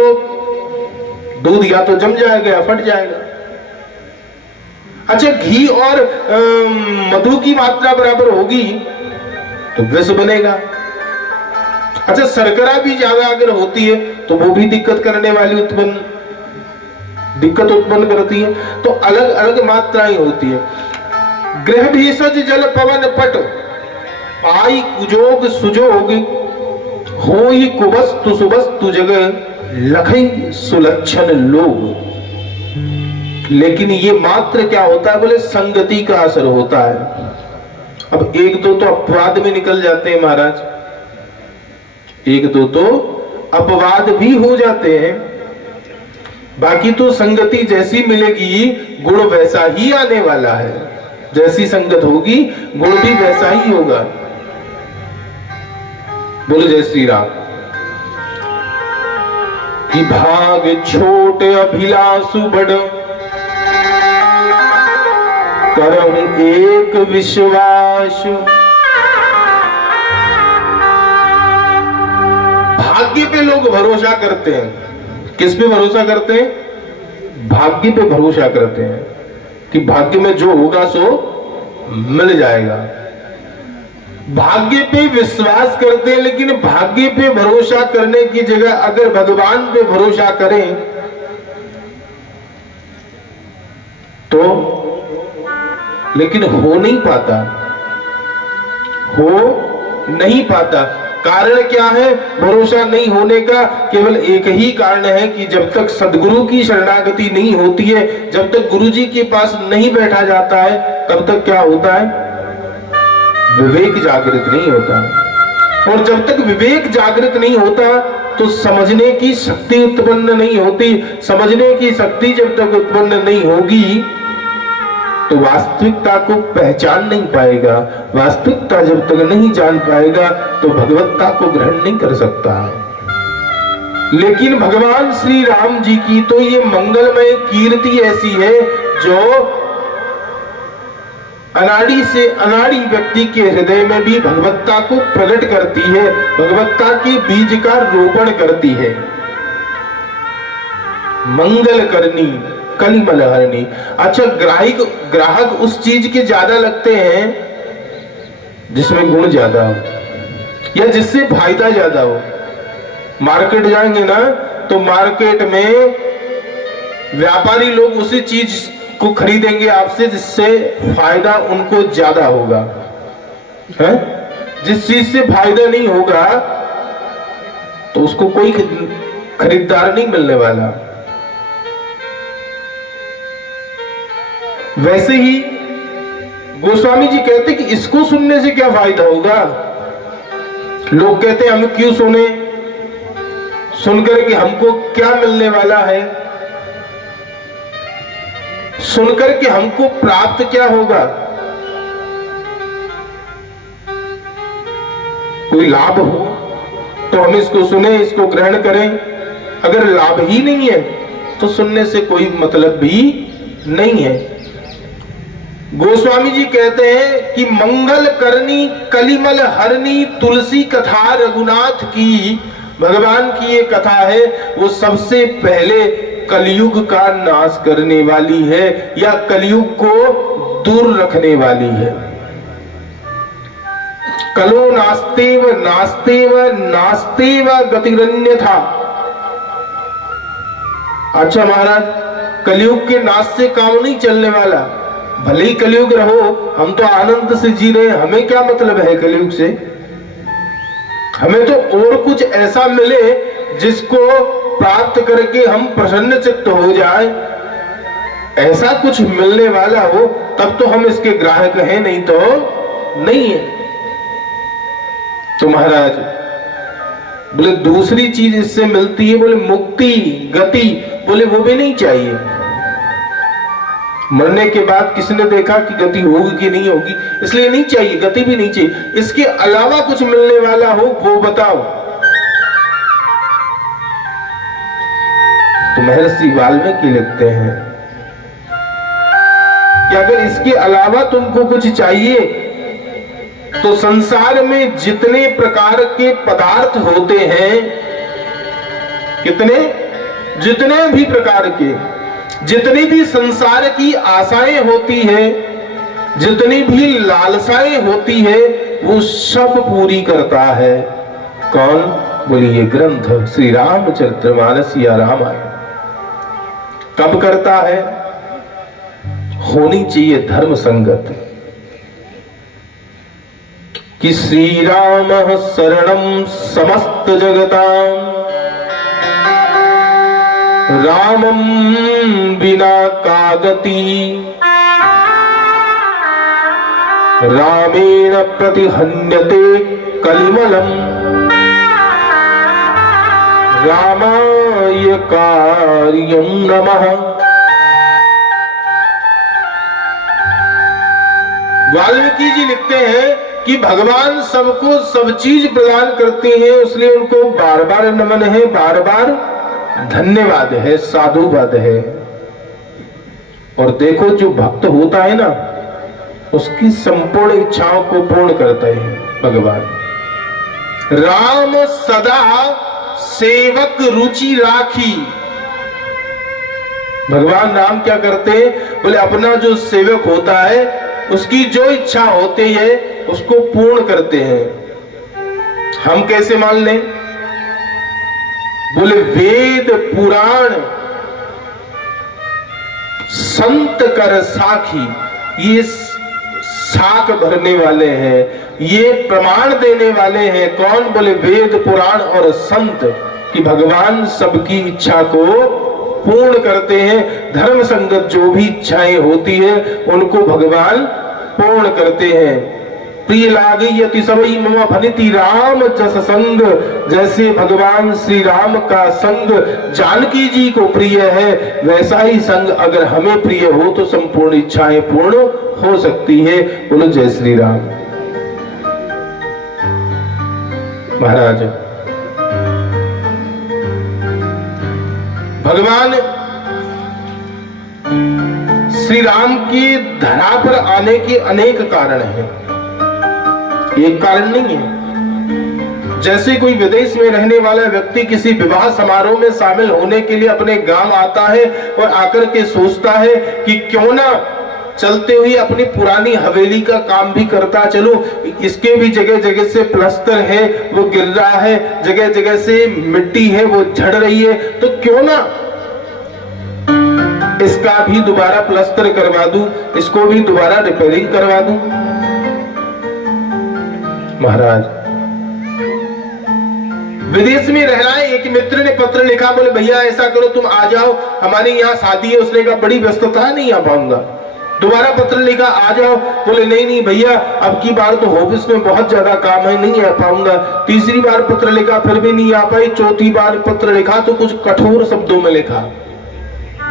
दूध या तो जम जाएगा या फट जाएगा। अच्छा, घी और मधु की मात्रा बराबर होगी तो विष बनेगा। अच्छा, शर्करा भी ज्यादा अगर होती है तो वो भी दिक्कत उत्पन्न करती है। तो अलग अलग मात्राएं होती है। ग्रह भेषज जल पवन पट, पाई कुजोग सुजोग, होई कुवस्तु सुवस्तु जग, लखई सुलक्षण लोग। लेकिन ये मात्र क्या होता है? बोले संगति का असर होता है। अब एक दो तो अपवाद में निकल जाते हैं महाराज, एक दो तो अपवाद भी हो जाते हैं। बाकी तो संगति जैसी मिलेगी गुण वैसा ही आने वाला है। जैसी संगत होगी गुण भी वैसा ही होगा। बोलो जय श्री राम। कि भाग छोट अभिलाषु बड़, करहूं एक विश्वास। भाग्य पे लोग भरोसा करते हैं। किस पे भरोसा करते हैं? भाग्य पे भरोसा करते हैं कि भाग्य में जो होगा सो मिल जाएगा। भाग्य पे विश्वास करते हैं, लेकिन भाग्य पे भरोसा करने की जगह अगर भगवान पे भरोसा करें तो, लेकिन हो नहीं पाता। कारण क्या है भरोसा नहीं होने का? केवल एक ही कारण है कि जब तक सदगुरु की शरणागति नहीं होती है, जब तक गुरु जी के पास नहीं बैठा जाता है, तब तक क्या होता है? विवेक जागृत नहीं होता। और जब तक विवेक जागृत नहीं होता तो समझने की शक्ति उत्पन्न नहीं होती। समझने की शक्ति जब तक उत्पन्न नहीं होगी तो वास्तविकता को पहचान नहीं पाएगा। वास्तविकता जब तक नहीं जान पाएगा तो भगवत्ता को ग्रहण नहीं कर सकता। लेकिन भगवान श्री राम जी की तो ये मंगलमय कीर्ति ऐसी है जो अनाड़ी से अनाड़ी व्यक्ति के हृदय में भी भगवत्ता को प्रकट करती है, भगवत्ता के बीज का रोपण करती है। मंगल करनी कलिमल हरणी। अच्छा, ग्राहक उस चीज के ज्यादा लगते हैं जिसमें गुण ज्यादा हो या जिससे फायदा ज्यादा हो। मार्केट जाएंगे ना तो मार्केट में व्यापारी लोग उसी चीज को खरीदेंगे आपसे जिससे फायदा उनको ज्यादा होगा, है? जिस चीज से फायदा नहीं होगा तो उसको कोई खरीदार नहीं मिलने वाला। वैसे ही गोस्वामी जी कहते कि इसको सुनने से क्या फायदा होगा। लोग कहते हैं हम क्यों सुने, सुनकर के हमको क्या मिलने वाला है, सुनकर के हमको प्राप्त क्या होगा, कोई लाभ हो तो हम इसको सुने, इसको ग्रहण करें। अगर लाभ ही नहीं है तो सुनने से कोई मतलब भी नहीं है। गोस्वामी जी कहते हैं कि मंगल करनी कलिमल हरनी तुलसी कथा रघुनाथ की, भगवान की ये कथा है, वो सबसे पहले कलयुग का नाश करने वाली है या कलयुग को दूर रखने वाली है। कलो नास्तेव नास्तेव नास्तेव गतिरन्यथा। अच्छा महाराज, कलयुग के नाश से काम नहीं चलने वाला। भले ही कलयुग रहो, हम तो आनंद से जी रहे हैं, हमें क्या मतलब है कलयुग से। हमें तो और कुछ ऐसा मिले जिसको प्राप्त करके हम प्रसन्न चित्त हो जाए, ऐसा कुछ मिलने वाला हो तब तो हम इसके ग्राहक हैं, नहीं तो नहीं है। तो महाराज बोले दूसरी चीज इससे मिलती है, बोले मुक्ति गति, बोले वो भी नहीं चाहिए। मरने के बाद किसने देखा कि गति होगी कि नहीं होगी, इसलिए नहीं चाहिए, गति भी नहीं चाहिए। इसके अलावा कुछ मिलने वाला हो वो बताओ। तो महर्षि वाल्मीकि लिखते हैं कि अगर इसके अलावा तुमको कुछ चाहिए तो संसार में जितने प्रकार के पदार्थ होते हैं, कितने, जितने भी प्रकार के, जितनी भी संसार की आशाएं होती है, जितनी भी लालसाएं होती है, वो सब पूरी करता है। कौन? बोलिए ग्रंथ श्री रामचरितमानस या रामायण। कब करता है? होनी चाहिए धर्म संगत कि श्री राम शरणम समस्त जगताम रामम बिना का गति रामेण प्रतिहन्यते कलिमलम रामाय कार्यं नमः। वाल्मीकि जी लिखते हैं कि भगवान सबको सब चीज प्रदान करते हैं, इसलिए उनको बार बार नमन है, बार बार धन्यवाद है, साधुवाद है। और देखो जो भक्त होता है ना, उसकी संपूर्ण इच्छाओं को पूर्ण करता है भगवान। राम सदा सेवक रुचि राखी। भगवान राम क्या करते हैं? बोले अपना जो सेवक होता है उसकी जो इच्छा होती है उसको पूर्ण करते हैं। हम कैसे मान लें? बोले वेद पुराण संत कर साखी, ये साख भरने वाले हैं, ये प्रमाण देने वाले हैं। कौन? बोले वेद पुराण और संत, कि भगवान सबकी इच्छा को पूर्ण करते हैं। धर्म संगत जो भी इच्छाएं होती है उनको भगवान पूर्ण करते हैं। प्रिय लागी यति सबई मम भनिति राम जस संग, जैसे भगवान श्री राम का संग जानकी जी को प्रिय है, वैसा ही संग अगर हमें प्रिय हो तो संपूर्ण इच्छाएं पूर्ण हो सकती है। बोलो जय श्री राम। महाराज भगवान श्री राम की धरा पर आने के अनेक कारण हैं, एक कारण नहीं है। जैसे कोई विदेश में रहने वाला व्यक्ति किसी विवाह समारोह में शामिल होने के लिए अपने गांव आता है और आकर के सोचता है कि क्यों ना चलते हुए अपनी पुरानी हवेली का काम भी करता चलूं, इसके भी जगह जगह से प्लास्टर है वो गिर रहा है, जगह जगह से मिट्टी है वो झड़ रही है, तो क्यों ना इसका भी दोबारा प्लास्टर करवा दूं, इसको भी दोबारा रिपेयरिंग करवा दूं। महाराज विदेश में रह रहा है, एक मित्र ने पत्र लिखा, बोले भैया ऐसा करो तुम आ जाओ, हमारे यहाँ शादी है। उसने कहा बड़ी व्यस्तता है, नहीं आ पाऊंगा। दोबारा पत्र लिखा, आ जाओ। बोले नहीं भैया अब की बार तो ऑफिस में बहुत ज्यादा काम है, नहीं आ पाऊंगा। तीसरी बार पत्र लिखा, फिर भी नहीं आ पाई। चौथी बार पत्र लिखा तो कुछ कठोर शब्दों में लिखा।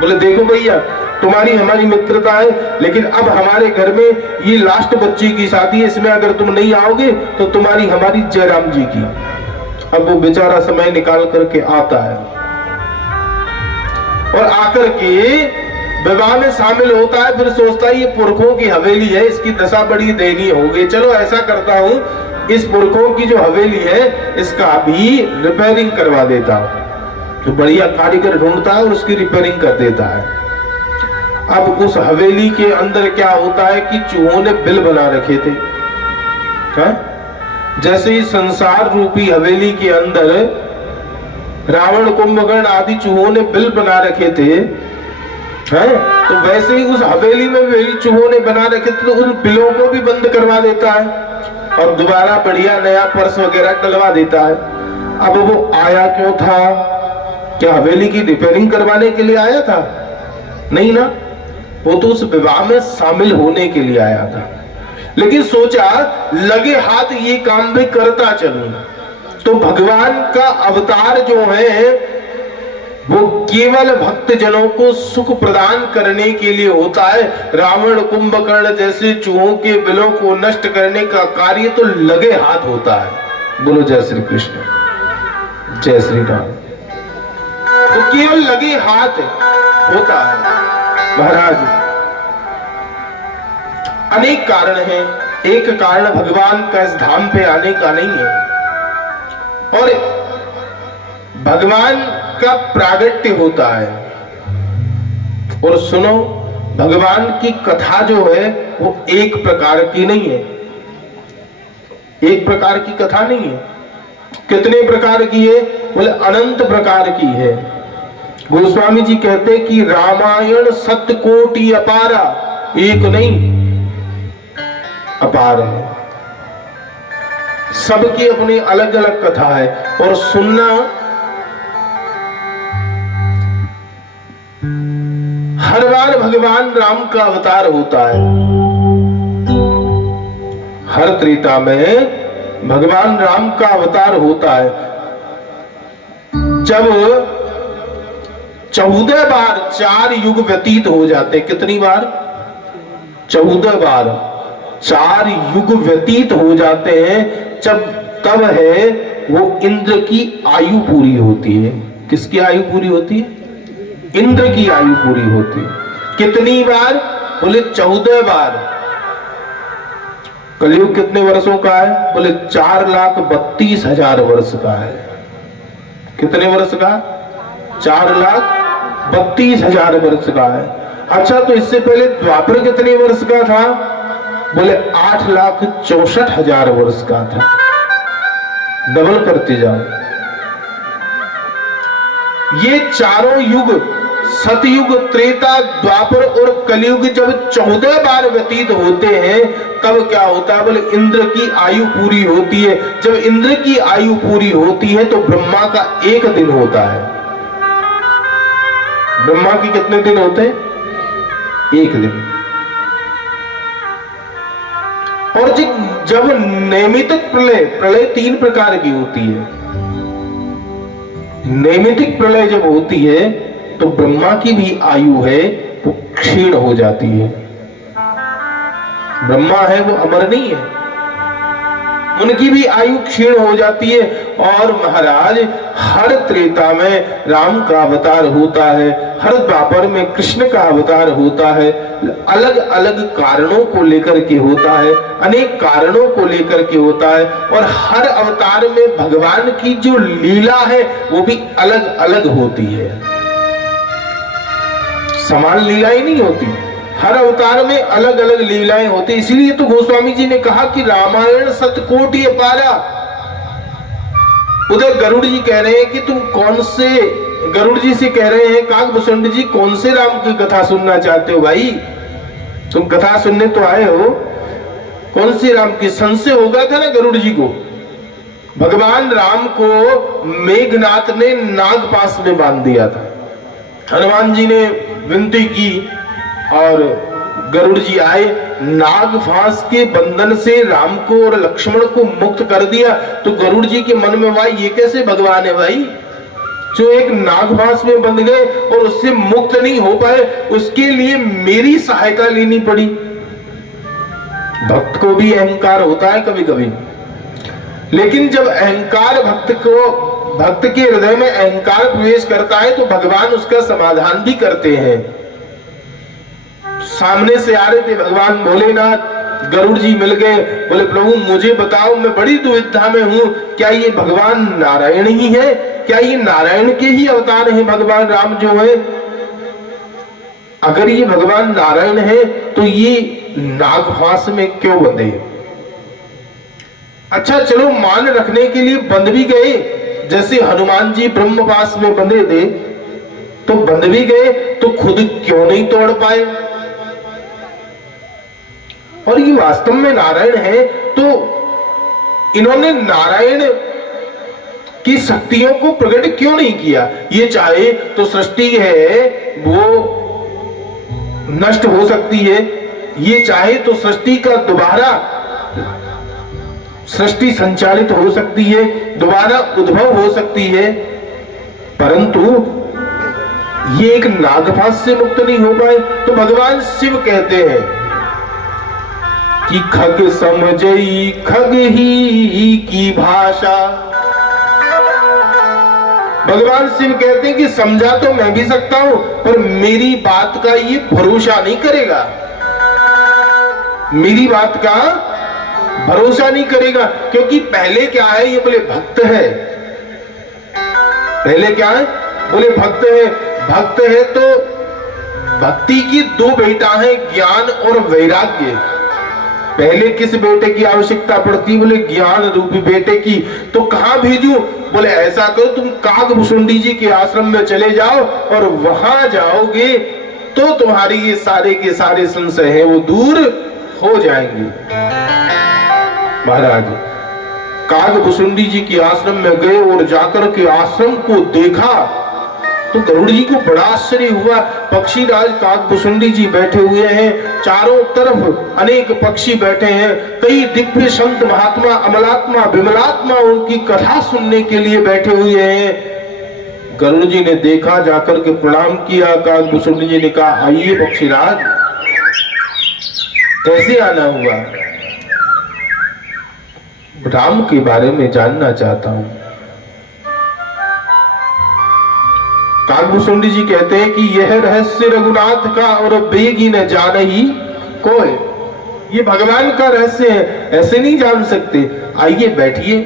बोले देखो भैया तुम्हारी हमारी मित्रता है, लेकिन अब हमारे घर में ये लास्ट बच्ची की शादी है, इसमें अगर तुम नहीं आओगे तो तुम्हारी हमारी जयराम जी की। अब वो बेचारा समय निकाल करके आता है और आकर के विवाह में शामिल होता है। फिर सोचता है ये पुरखों की हवेली है, इसकी दशा बड़ी दयनीय होगी, चलो ऐसा करता हूं इस पुरखों की जो हवेली है इसका भी रिपेयरिंग करवा देता हूं। तो बढ़िया कारीगर ढूंढता है और उसकी रिपेयरिंग कर देता है। अब उस हवेली के अंदर क्या होता है कि चूहों ने बिल बना रखे थे। जैसे ही संसार रूपी हवेली के अंदर रावण कुंभकर्ण आदि चूहों ने बिल बना रखे थे, तो वैसे ही उस हवेली में भी चूहों ने बना रखे थे, तो उन बिलों को भी बंद करवा देता है और दोबारा बढ़िया नया पर्स वगैरह डलवा देता है। अब वो आया क्यों था? क्या हवेली की रिपेयरिंग करवाने के लिए आया था? नहीं ना, वो तो उस विवाह में शामिल होने के लिए आया था। लेकिन सोचा लगे हाथ ये काम भी करता चलूं। तो भगवान का अवतार जो है वो केवल भक्त जनों को सुख प्रदान करने के लिए होता है। रावण कुंभकर्ण जैसे चूहों के बिलों को नष्ट करने का कार्य तो लगे हाथ होता है। बोलो जय श्री कृष्ण, जय श्री राम। तो केवल लगे हाथ होता है। महाराज अनेक कारण हैं, एक कारण भगवान का इस धाम पे आने का नहीं है, और भगवान का प्रागट्य होता है। और सुनो, भगवान की कथा जो है वो एक प्रकार की नहीं है, एक प्रकार की कथा नहीं है। कितने प्रकार की है? बोले अनंत प्रकार की है। गोस्वामी जी कहते कि रामायण सत्य कोटि अपारा, एक नहीं अपार है। सबकी अपनी अलग अलग कथा है। और सुनना, हर बार भगवान राम का अवतार होता है। हर त्रेता में भगवान राम का अवतार होता है। जब 14 बार 4 युग व्यतीत हो जाते, कितनी बार? 14 बार 4 युग व्यतीत हो जाते हैं, जब तब है वो इंद्र की आयु पूरी होती है। किसकी आयु पूरी होती है? इंद्र की आयु पूरी होती है। कितनी बार? बोले 14 बार। कलयुग कितने वर्षों का है? बोले 4,32,000 वर्ष का है। कितने वर्ष का? 4,32,000 वर्ष का है। अच्छा, तो इससे पहले द्वापर कितने वर्ष का था? बोले 8,64,000 वर्ष का था। डबल करते जाओ। ये चारों युग, सतयुग, त्रेता, द्वापर और कलयुग जब 14 बार व्यतीत होते हैं, तब क्या होता है? बोले इंद्र की आयु पूरी होती है। जब इंद्र की आयु पूरी होती है तो ब्रह्मा का 1 दिन होता है। ब्रह्मा की कितने दिन होते हैं? 1 दिन। और जब नैमित्तिक प्रलय, प्रलय 3 प्रकार की होती है। नैमित्तिक प्रलय जब होती है तो ब्रह्मा की भी आयु है वो क्षीण हो जाती है। ब्रह्मा है वो अमर नहीं है, उनकी भी आयु क्षीण हो जाती है। और महाराज हर त्रेता में राम का अवतार होता है, हर द्वापर में कृष्ण का अवतार होता है, अलग अलग कारणों को लेकर के होता है, अनेक कारणों को लेकर के होता है, और हर अवतार में भगवान की जो लीला है वो भी अलग अलग होती है, समान लीलाएं नहीं होती, हर अवतार में अलग अलग लीलाएं होती। इसीलिए तो गोस्वामी जी ने कहा कि रामायण सतकोटि अपारा। उधर गरुड़ जी कह रहे हैं कि तुम कौन से, गरुड़ जी से कह रहे हैं काकभूषुंड जी कौन से राम की कथा सुनना चाहते हो भाई, तुम कथा सुनने तो आए हो, कौन से राम की? संशय हो गया था ना गरुड़ जी को। भगवान राम को मेघनाथ ने नागपाश में बांध दिया था। हनुमान जी ने विनती की और गरुड़ जी आए, नागफांस के बंधन से राम को और लक्ष्मण को मुक्त कर दिया। तो गरुड़ जी के मन में भाई ये कैसे भगवान है भाई, जो एक नागफांस में बंध गए और उससे मुक्त नहीं हो पाए, उसके लिए मेरी सहायता लेनी पड़ी। भक्त को भी अहंकार होता है कभी कभी, लेकिन जब अहंकार भक्त के हृदय में अहंकार प्रवेश करता है तो भगवान उसका समाधान भी करते हैं। सामने से आ रहे थे भगवान भोलेनाथ, गरुड़ जी मिल गए, बोले प्रभु मुझे बताओ, मैं बड़ी दुविधा में हूं, क्या ये भगवान नारायण ही है? क्या ये नारायण के ही अवतार हैं भगवान राम जो है? अगर ये भगवान नारायण है तो ये नागफांस में क्यों बंधे? अच्छा चलो मान रखने के लिए बंध भी गए, जैसे हनुमान जी ब्रह्मपाश में बंधे थे तो बंध भी गए, तो खुद क्यों नहीं तोड़ पाए? और ये वास्तव में नारायण है तो इन्होंने नारायण की शक्तियों को प्रकट क्यों नहीं किया? ये चाहे तो सृष्टि है वो नष्ट हो सकती है, ये चाहे तो सृष्टि का दोबारा सृष्टि संचालित हो सकती है, दोबारा उद्भव हो सकती है, परंतु ये एक नागफांस से मुक्त नहीं हो पाए। तो भगवान शिव कहते हैं कि खग समझई खग ही की भाषा। भगवान शिव कहते हैं कि समझा तो मैं भी सकता हूं, पर मेरी बात का ये भरोसा नहीं करेगा, मेरी बात का भरोसा नहीं करेगा। क्योंकि पहले क्या है, ये बोले भक्त है, पहले क्या है, बोले भक्त है। भक्त है तो भक्ति की दो बेटा है, ज्ञान और वैराग्य। पहले किस बेटे की आवश्यकता पड़ती? बोले ज्ञान रूपी बेटे की। तो कहां भेजूं? बोले ऐसा करो तुम काकभूषुंडी जी के आश्रम में चले जाओ, और वहां जाओगे तो तुम्हारी ये सारे के सारे संशय हैं वो दूर हो जाएंगे। महाराज काकभूषुंडी जी के आश्रम में गए और जाकर के आश्रम को देखा तो गरुड़ जी को बड़ा आश्चर्य हुआ। पक्षीराज काकभूषुंडी जी बैठे हुए हैं, चारों तरफ अनेक पक्षी बैठे हैं, कई दिव्य संत महात्मा अमलात्मा विमलात्मा उनकी कथा सुनने के लिए बैठे हुए हैं। गरुड़ जी ने देखा, जाकर के प्रणाम किया। काकभूषुंडी जी ने कहा आइए पक्षीराज, कैसे आना हुआ? राम के बारे में जानना चाहता हूं। काकभूषुंडी जी कहते हैं कि यह रहस्य रघुनाथ का और बेगी न जान ही कोई, ये भगवान का रहस्य है, ऐसे नहीं जान सकते। आइए बैठिए।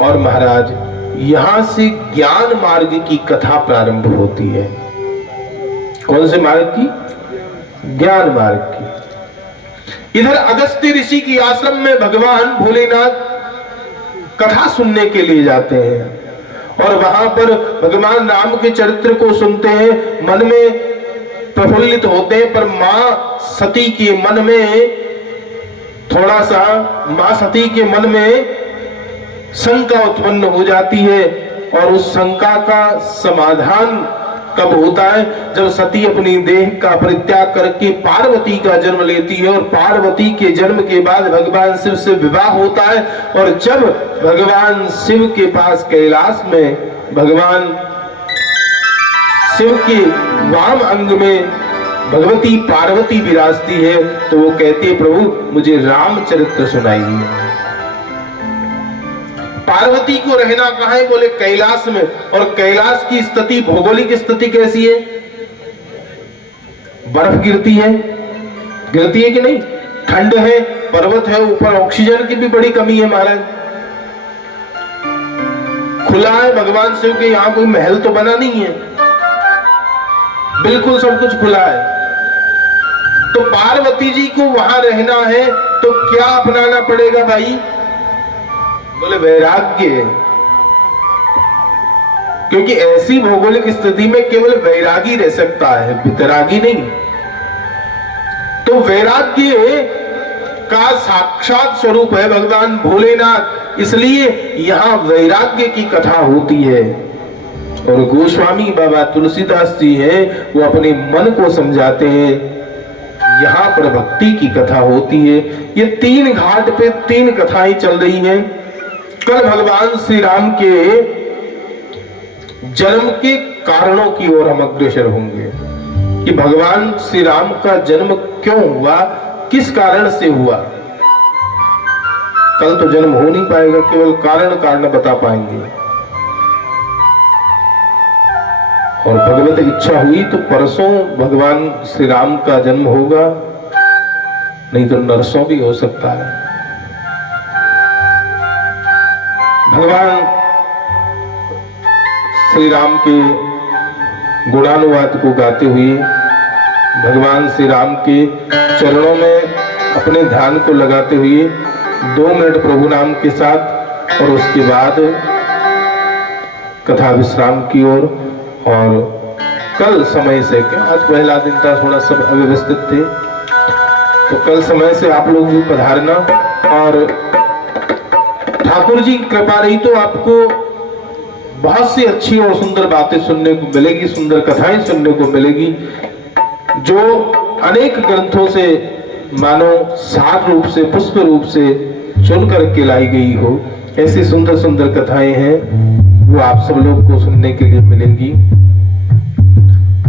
और महाराज यहां से ज्ञान मार्ग की कथा प्रारंभ होती है। कौन से मार्ग की? ज्ञान मार्ग की। इधर अगस्त्य ऋषि की आश्रम में भगवान भोलेनाथ कथा सुनने के लिए जाते हैं और वहां पर भगवान राम के चरित्र को सुनते हैं, मन में प्रफुल्लित होते हैं। पर मां सती के मन में थोड़ा सा, मां सती के मन में शंका उत्पन्न हो जाती है, और उस शंका का समाधान कब होता है? जब सती अपनी देह का परित्याग करके पार्वती का जन्म लेती है, और पार्वती के जन्म के बाद भगवान शिव से विवाह होता है। और जब भगवान शिव के पास कैलाश में भगवान शिव के वाम अंग में भगवती पार्वती विराजती है, तो वो कहती है प्रभु मुझे रामचरित्र सुनाइए। पार्वती को रहना कहाँ है? बोले कैलाश में। और कैलाश की स्थिति, भौगोलिक स्थिति कैसी है? बर्फ गिरती है कि नहीं? ठंड है, पर्वत है, ऊपर ऑक्सीजन की भी बड़ी कमी है महाराज। खुला है भगवान शिव के यहाँ, कोई महल तो बना नहीं है, बिल्कुल सब कुछ खुला है। तो पार्वती जी को वहां रहना है तो क्या अपनाना पड़ेगा भाई? बोले वैराग्य। क्योंकि ऐसी भौगोलिक स्थिति में केवल वैरागी रह सकता है, वितरागी नहीं। तो वैराग्य का साक्षात स्वरूप है भगवान भोलेनाथ, इसलिए यहां वैराग्य की कथा होती है। और गोस्वामी बाबा तुलसीदास जी हैं, वो अपने मन को समझाते हैं, यहां पर भक्ति की कथा होती है। ये 3 घाट पे 3 कथाएं चल रही हैं। कल भगवान श्री राम के जन्म के कारणों की ओर हम अग्रसर होंगे कि भगवान श्री राम का जन्म क्यों हुआ, किस कारण से हुआ। कल तो जन्म हो नहीं पाएगा, केवल कारण बता पाएंगे। और भगवत इच्छा हुई तो परसों भगवान श्री राम का जन्म होगा, नहीं तो नरसों भी हो सकता है। भगवान श्री राम के गुणानुवाद को गाते हुए, भगवान श्री राम के चरणों में अपने ध्यान को लगाते हुए 2 मिनट प्रभु नाम के साथ, और उसके बाद कथा विश्राम की ओर। और कल समय से, क्या आज पहला दिन था, थोड़ा सब अव्यवस्थित थे, तो कल समय से आप लोग भी पधारना। और ठाकुर जी की कृपा रही तो आपको बहुत सी अच्छी और सुंदर बातें सुनने को मिलेगी, सुंदर कथाएं सुनने को मिलेगी, जो अनेक ग्रंथों से मानो सार रूप से, पुष्प रूप से चुन करके लाई गई हो। ऐसी सुंदर सुंदर कथाएं हैं, वो आप सब लोग को सुनने के लिए मिलेंगी।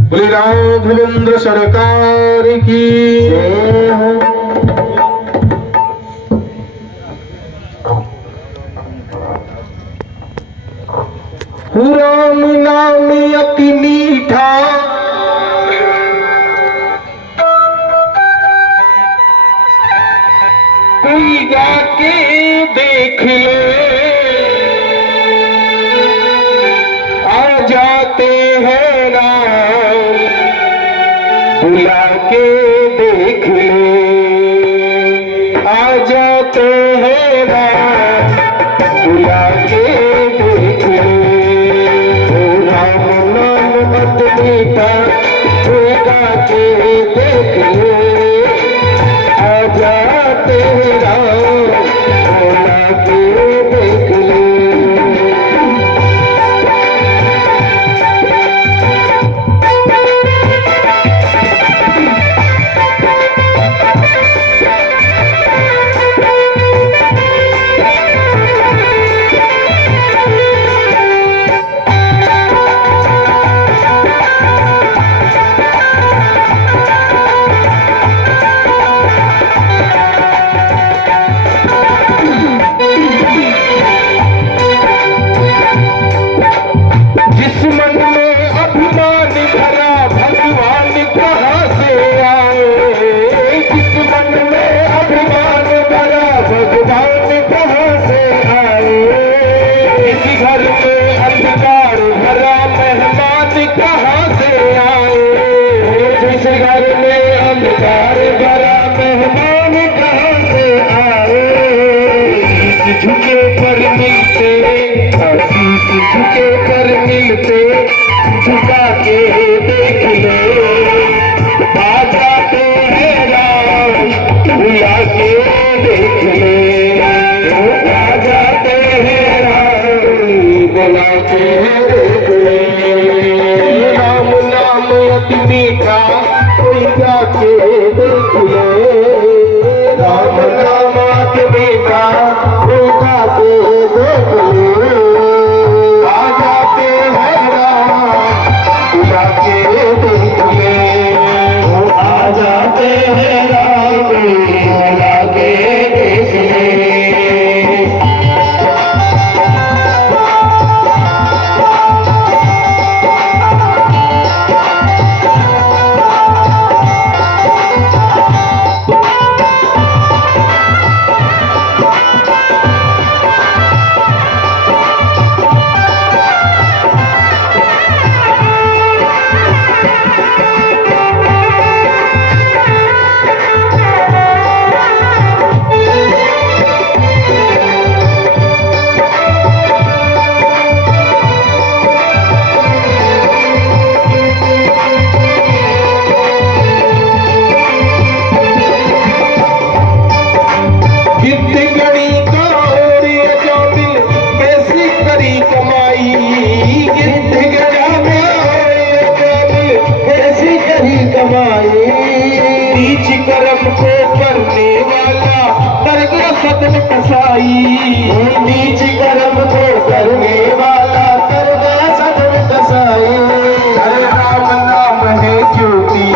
बोले राघवेंद्र सरकार की जय हो। राम नाम अति मीठा, कोई जाके देख ले, आ जाते हैं राम, बुला के देख ले, आ जाते हैं राम, बुला के देख ले। राम नाम अति मीठा, कोई जाके देख ले, आ जाते हैं राम, बुला के देख ले। झुका के देख ले, आ जाते हैं राम, बुला के देख ले, आ जाते हैं राम, बुला के देख ले। राम नाम अति मीठा, कोई जाके देख ले, राम नाम अति मीठा, कोई जाके देख ले। आ जाते हैं राम, बुला के देख ले, आ जाते हैं राम, बुला के देख ले। कर्म को करने वाला कर गया सदन कसाई। नीच कर्म को करने वाला कर गया सदन कसाई। हरे राम नाम है ज्योति,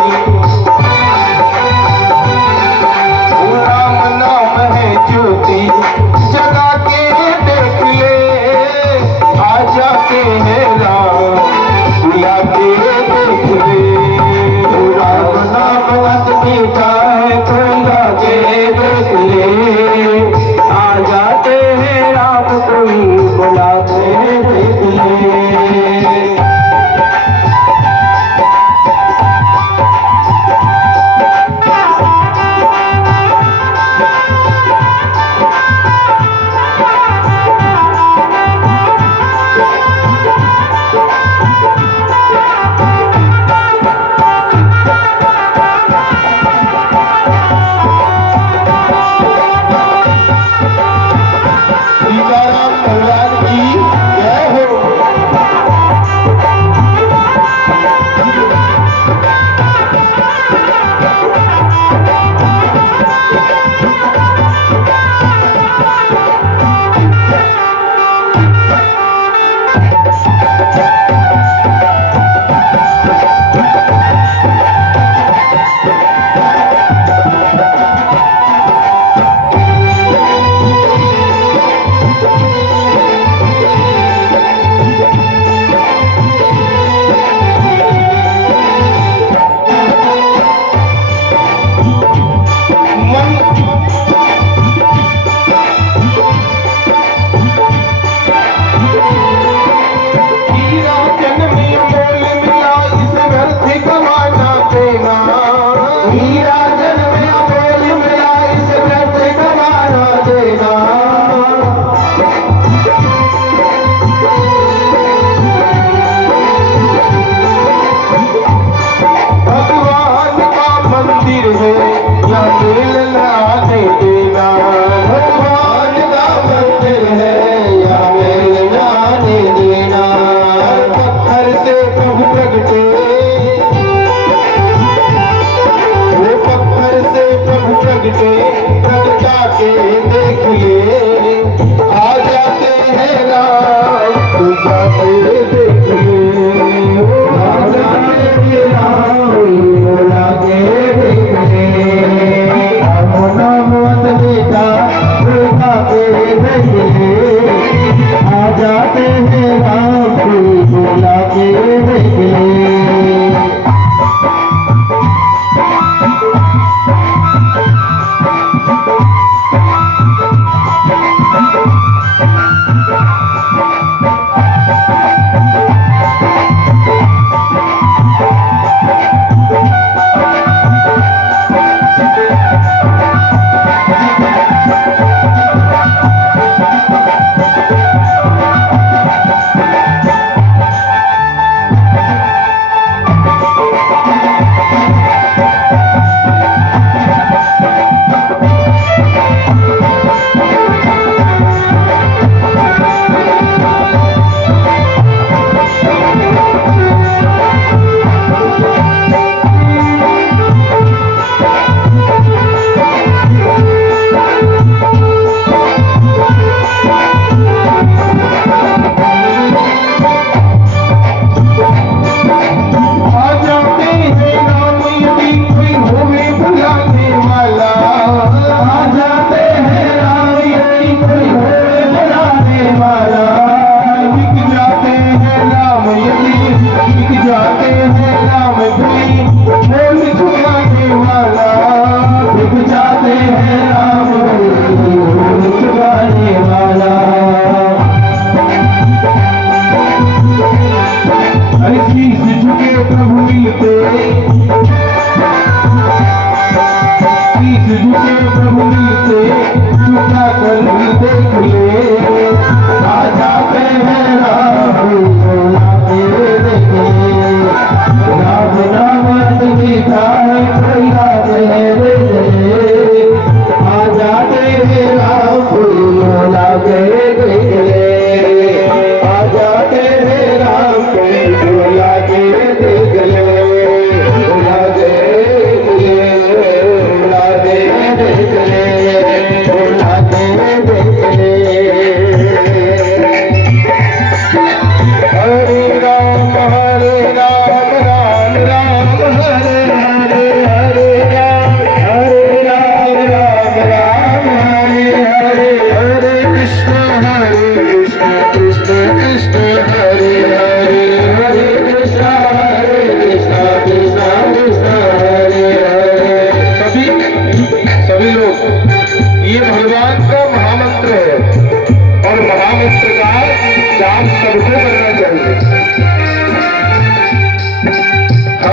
राम नाम है ज्योति, जगा के देख ले, आ जाते हैं राम, बुला के देख ले। राम नाम अग्नि का है खुला के देख ले, आ जाते हैं राम कोई बुला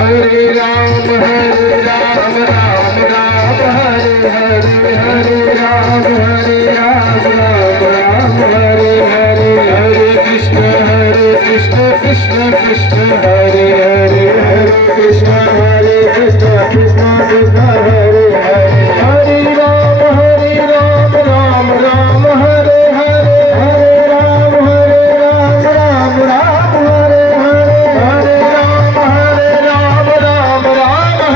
हरे राम राम राम हरे हरे, हरे राम राम राम हरे हरे, हरे कृष्ण कृष्ण कृष्ण हरे हरे, हरे कृष्ण कृष्ण कृष्ण हरे हरे, हरे राम राम राम हरे हरे, हरे राम राम राम हरे हरे, हरे राम राम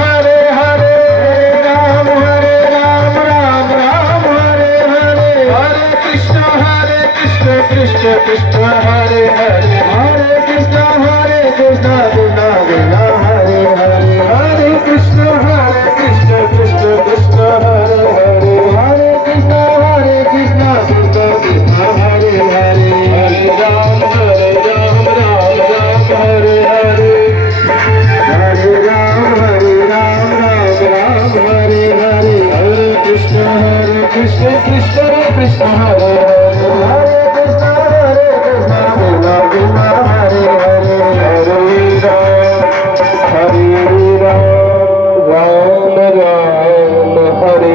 हरे हरे, हरे राम राम हरे हरे, हरे कृष्ण कृष्ण कृष्ण हरे हरे, हरे कृष्ण कृष्ण कृष्ण हरे हरे, हरे कृष्ण कृष्ण कृष्ण हरे हरे, हरे कृष्ण कृष्ण कृष्ण हरे हरे, हरे राम राम हरे हरे, हरे राम राम हरे हरे, हरे कृष्ण कृष्ण कृष्ण हरे हरे, हरे कृष्ण कृष्ण कृष्ण हरे हरे, हरे राम राम हरे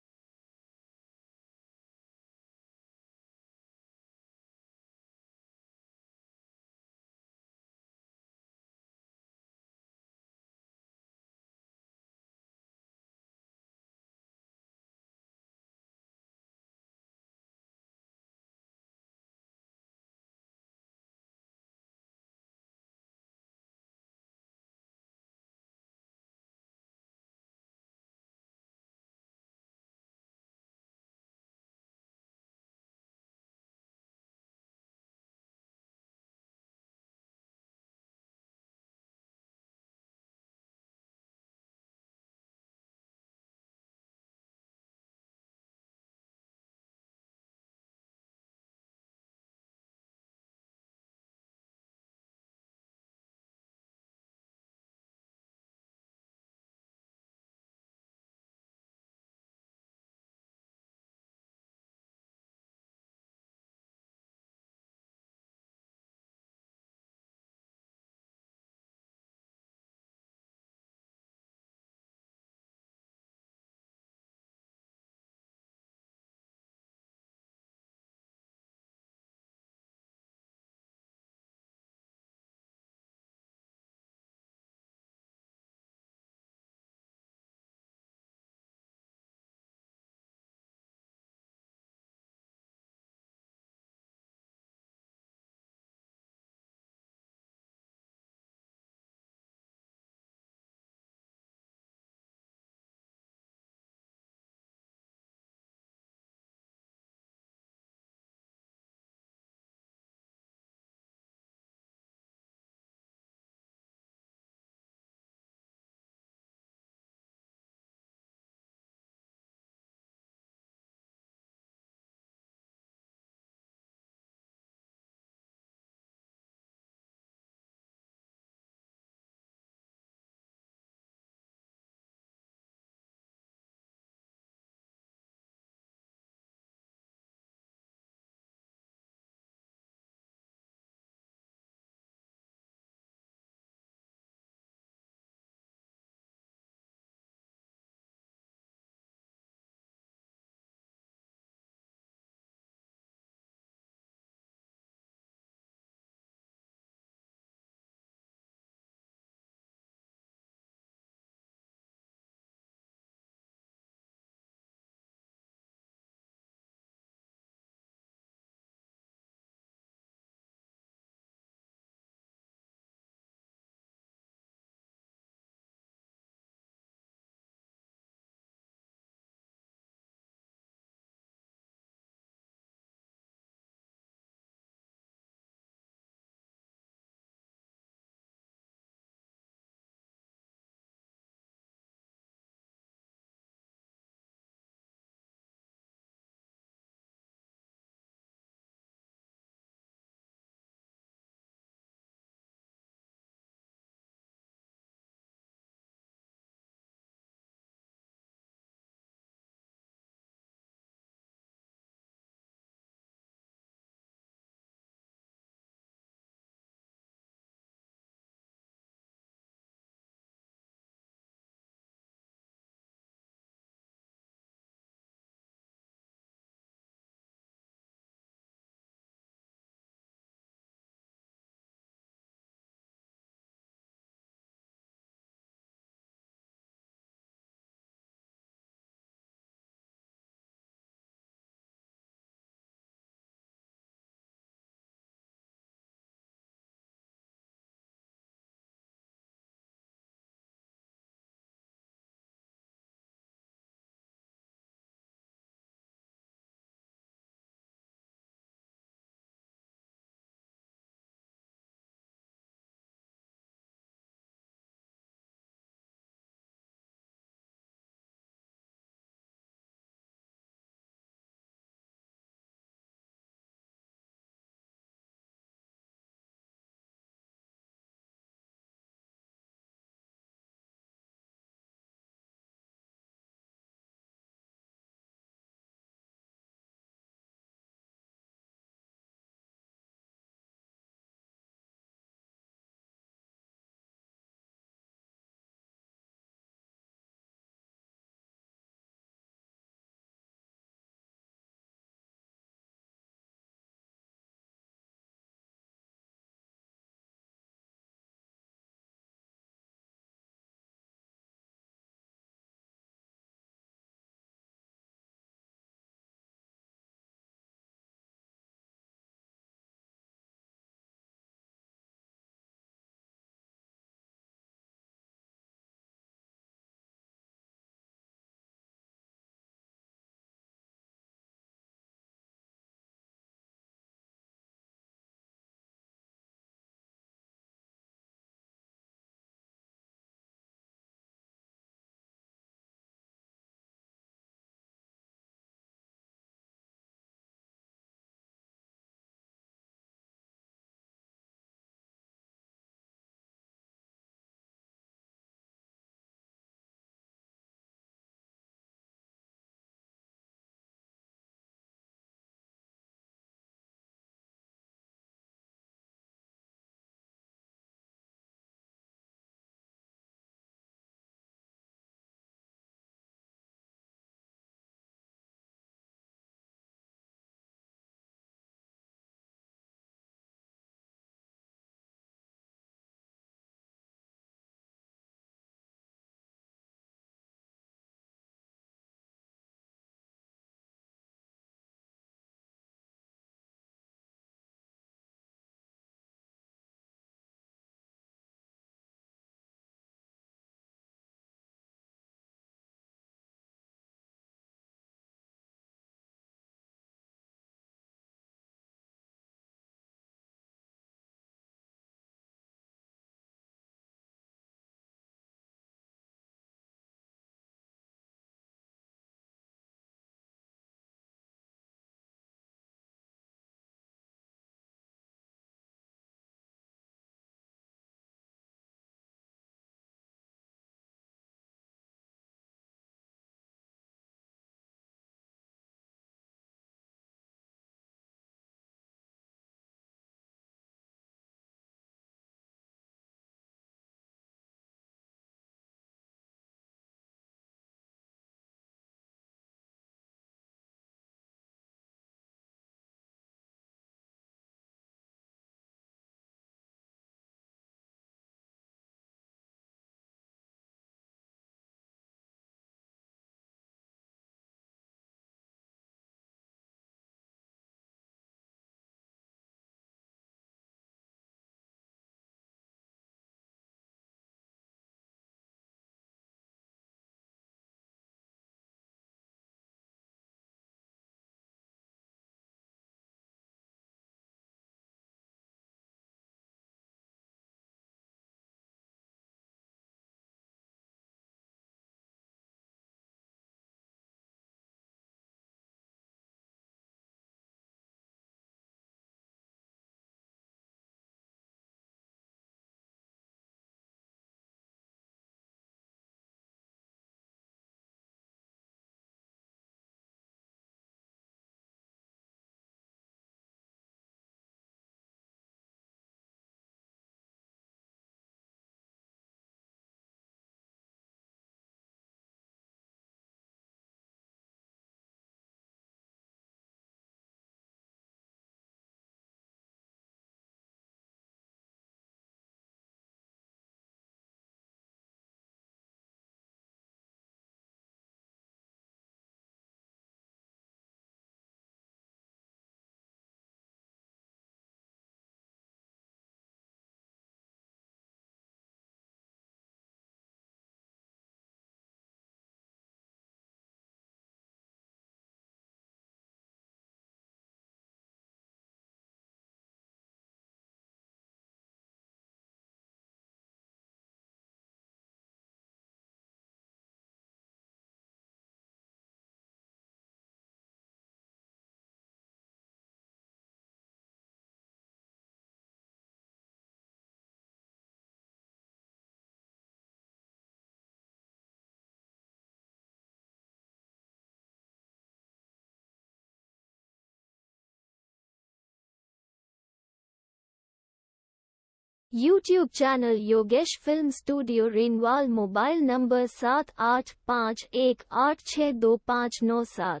YouTube channel Yogesh film studio renewal mobile number 7851862597।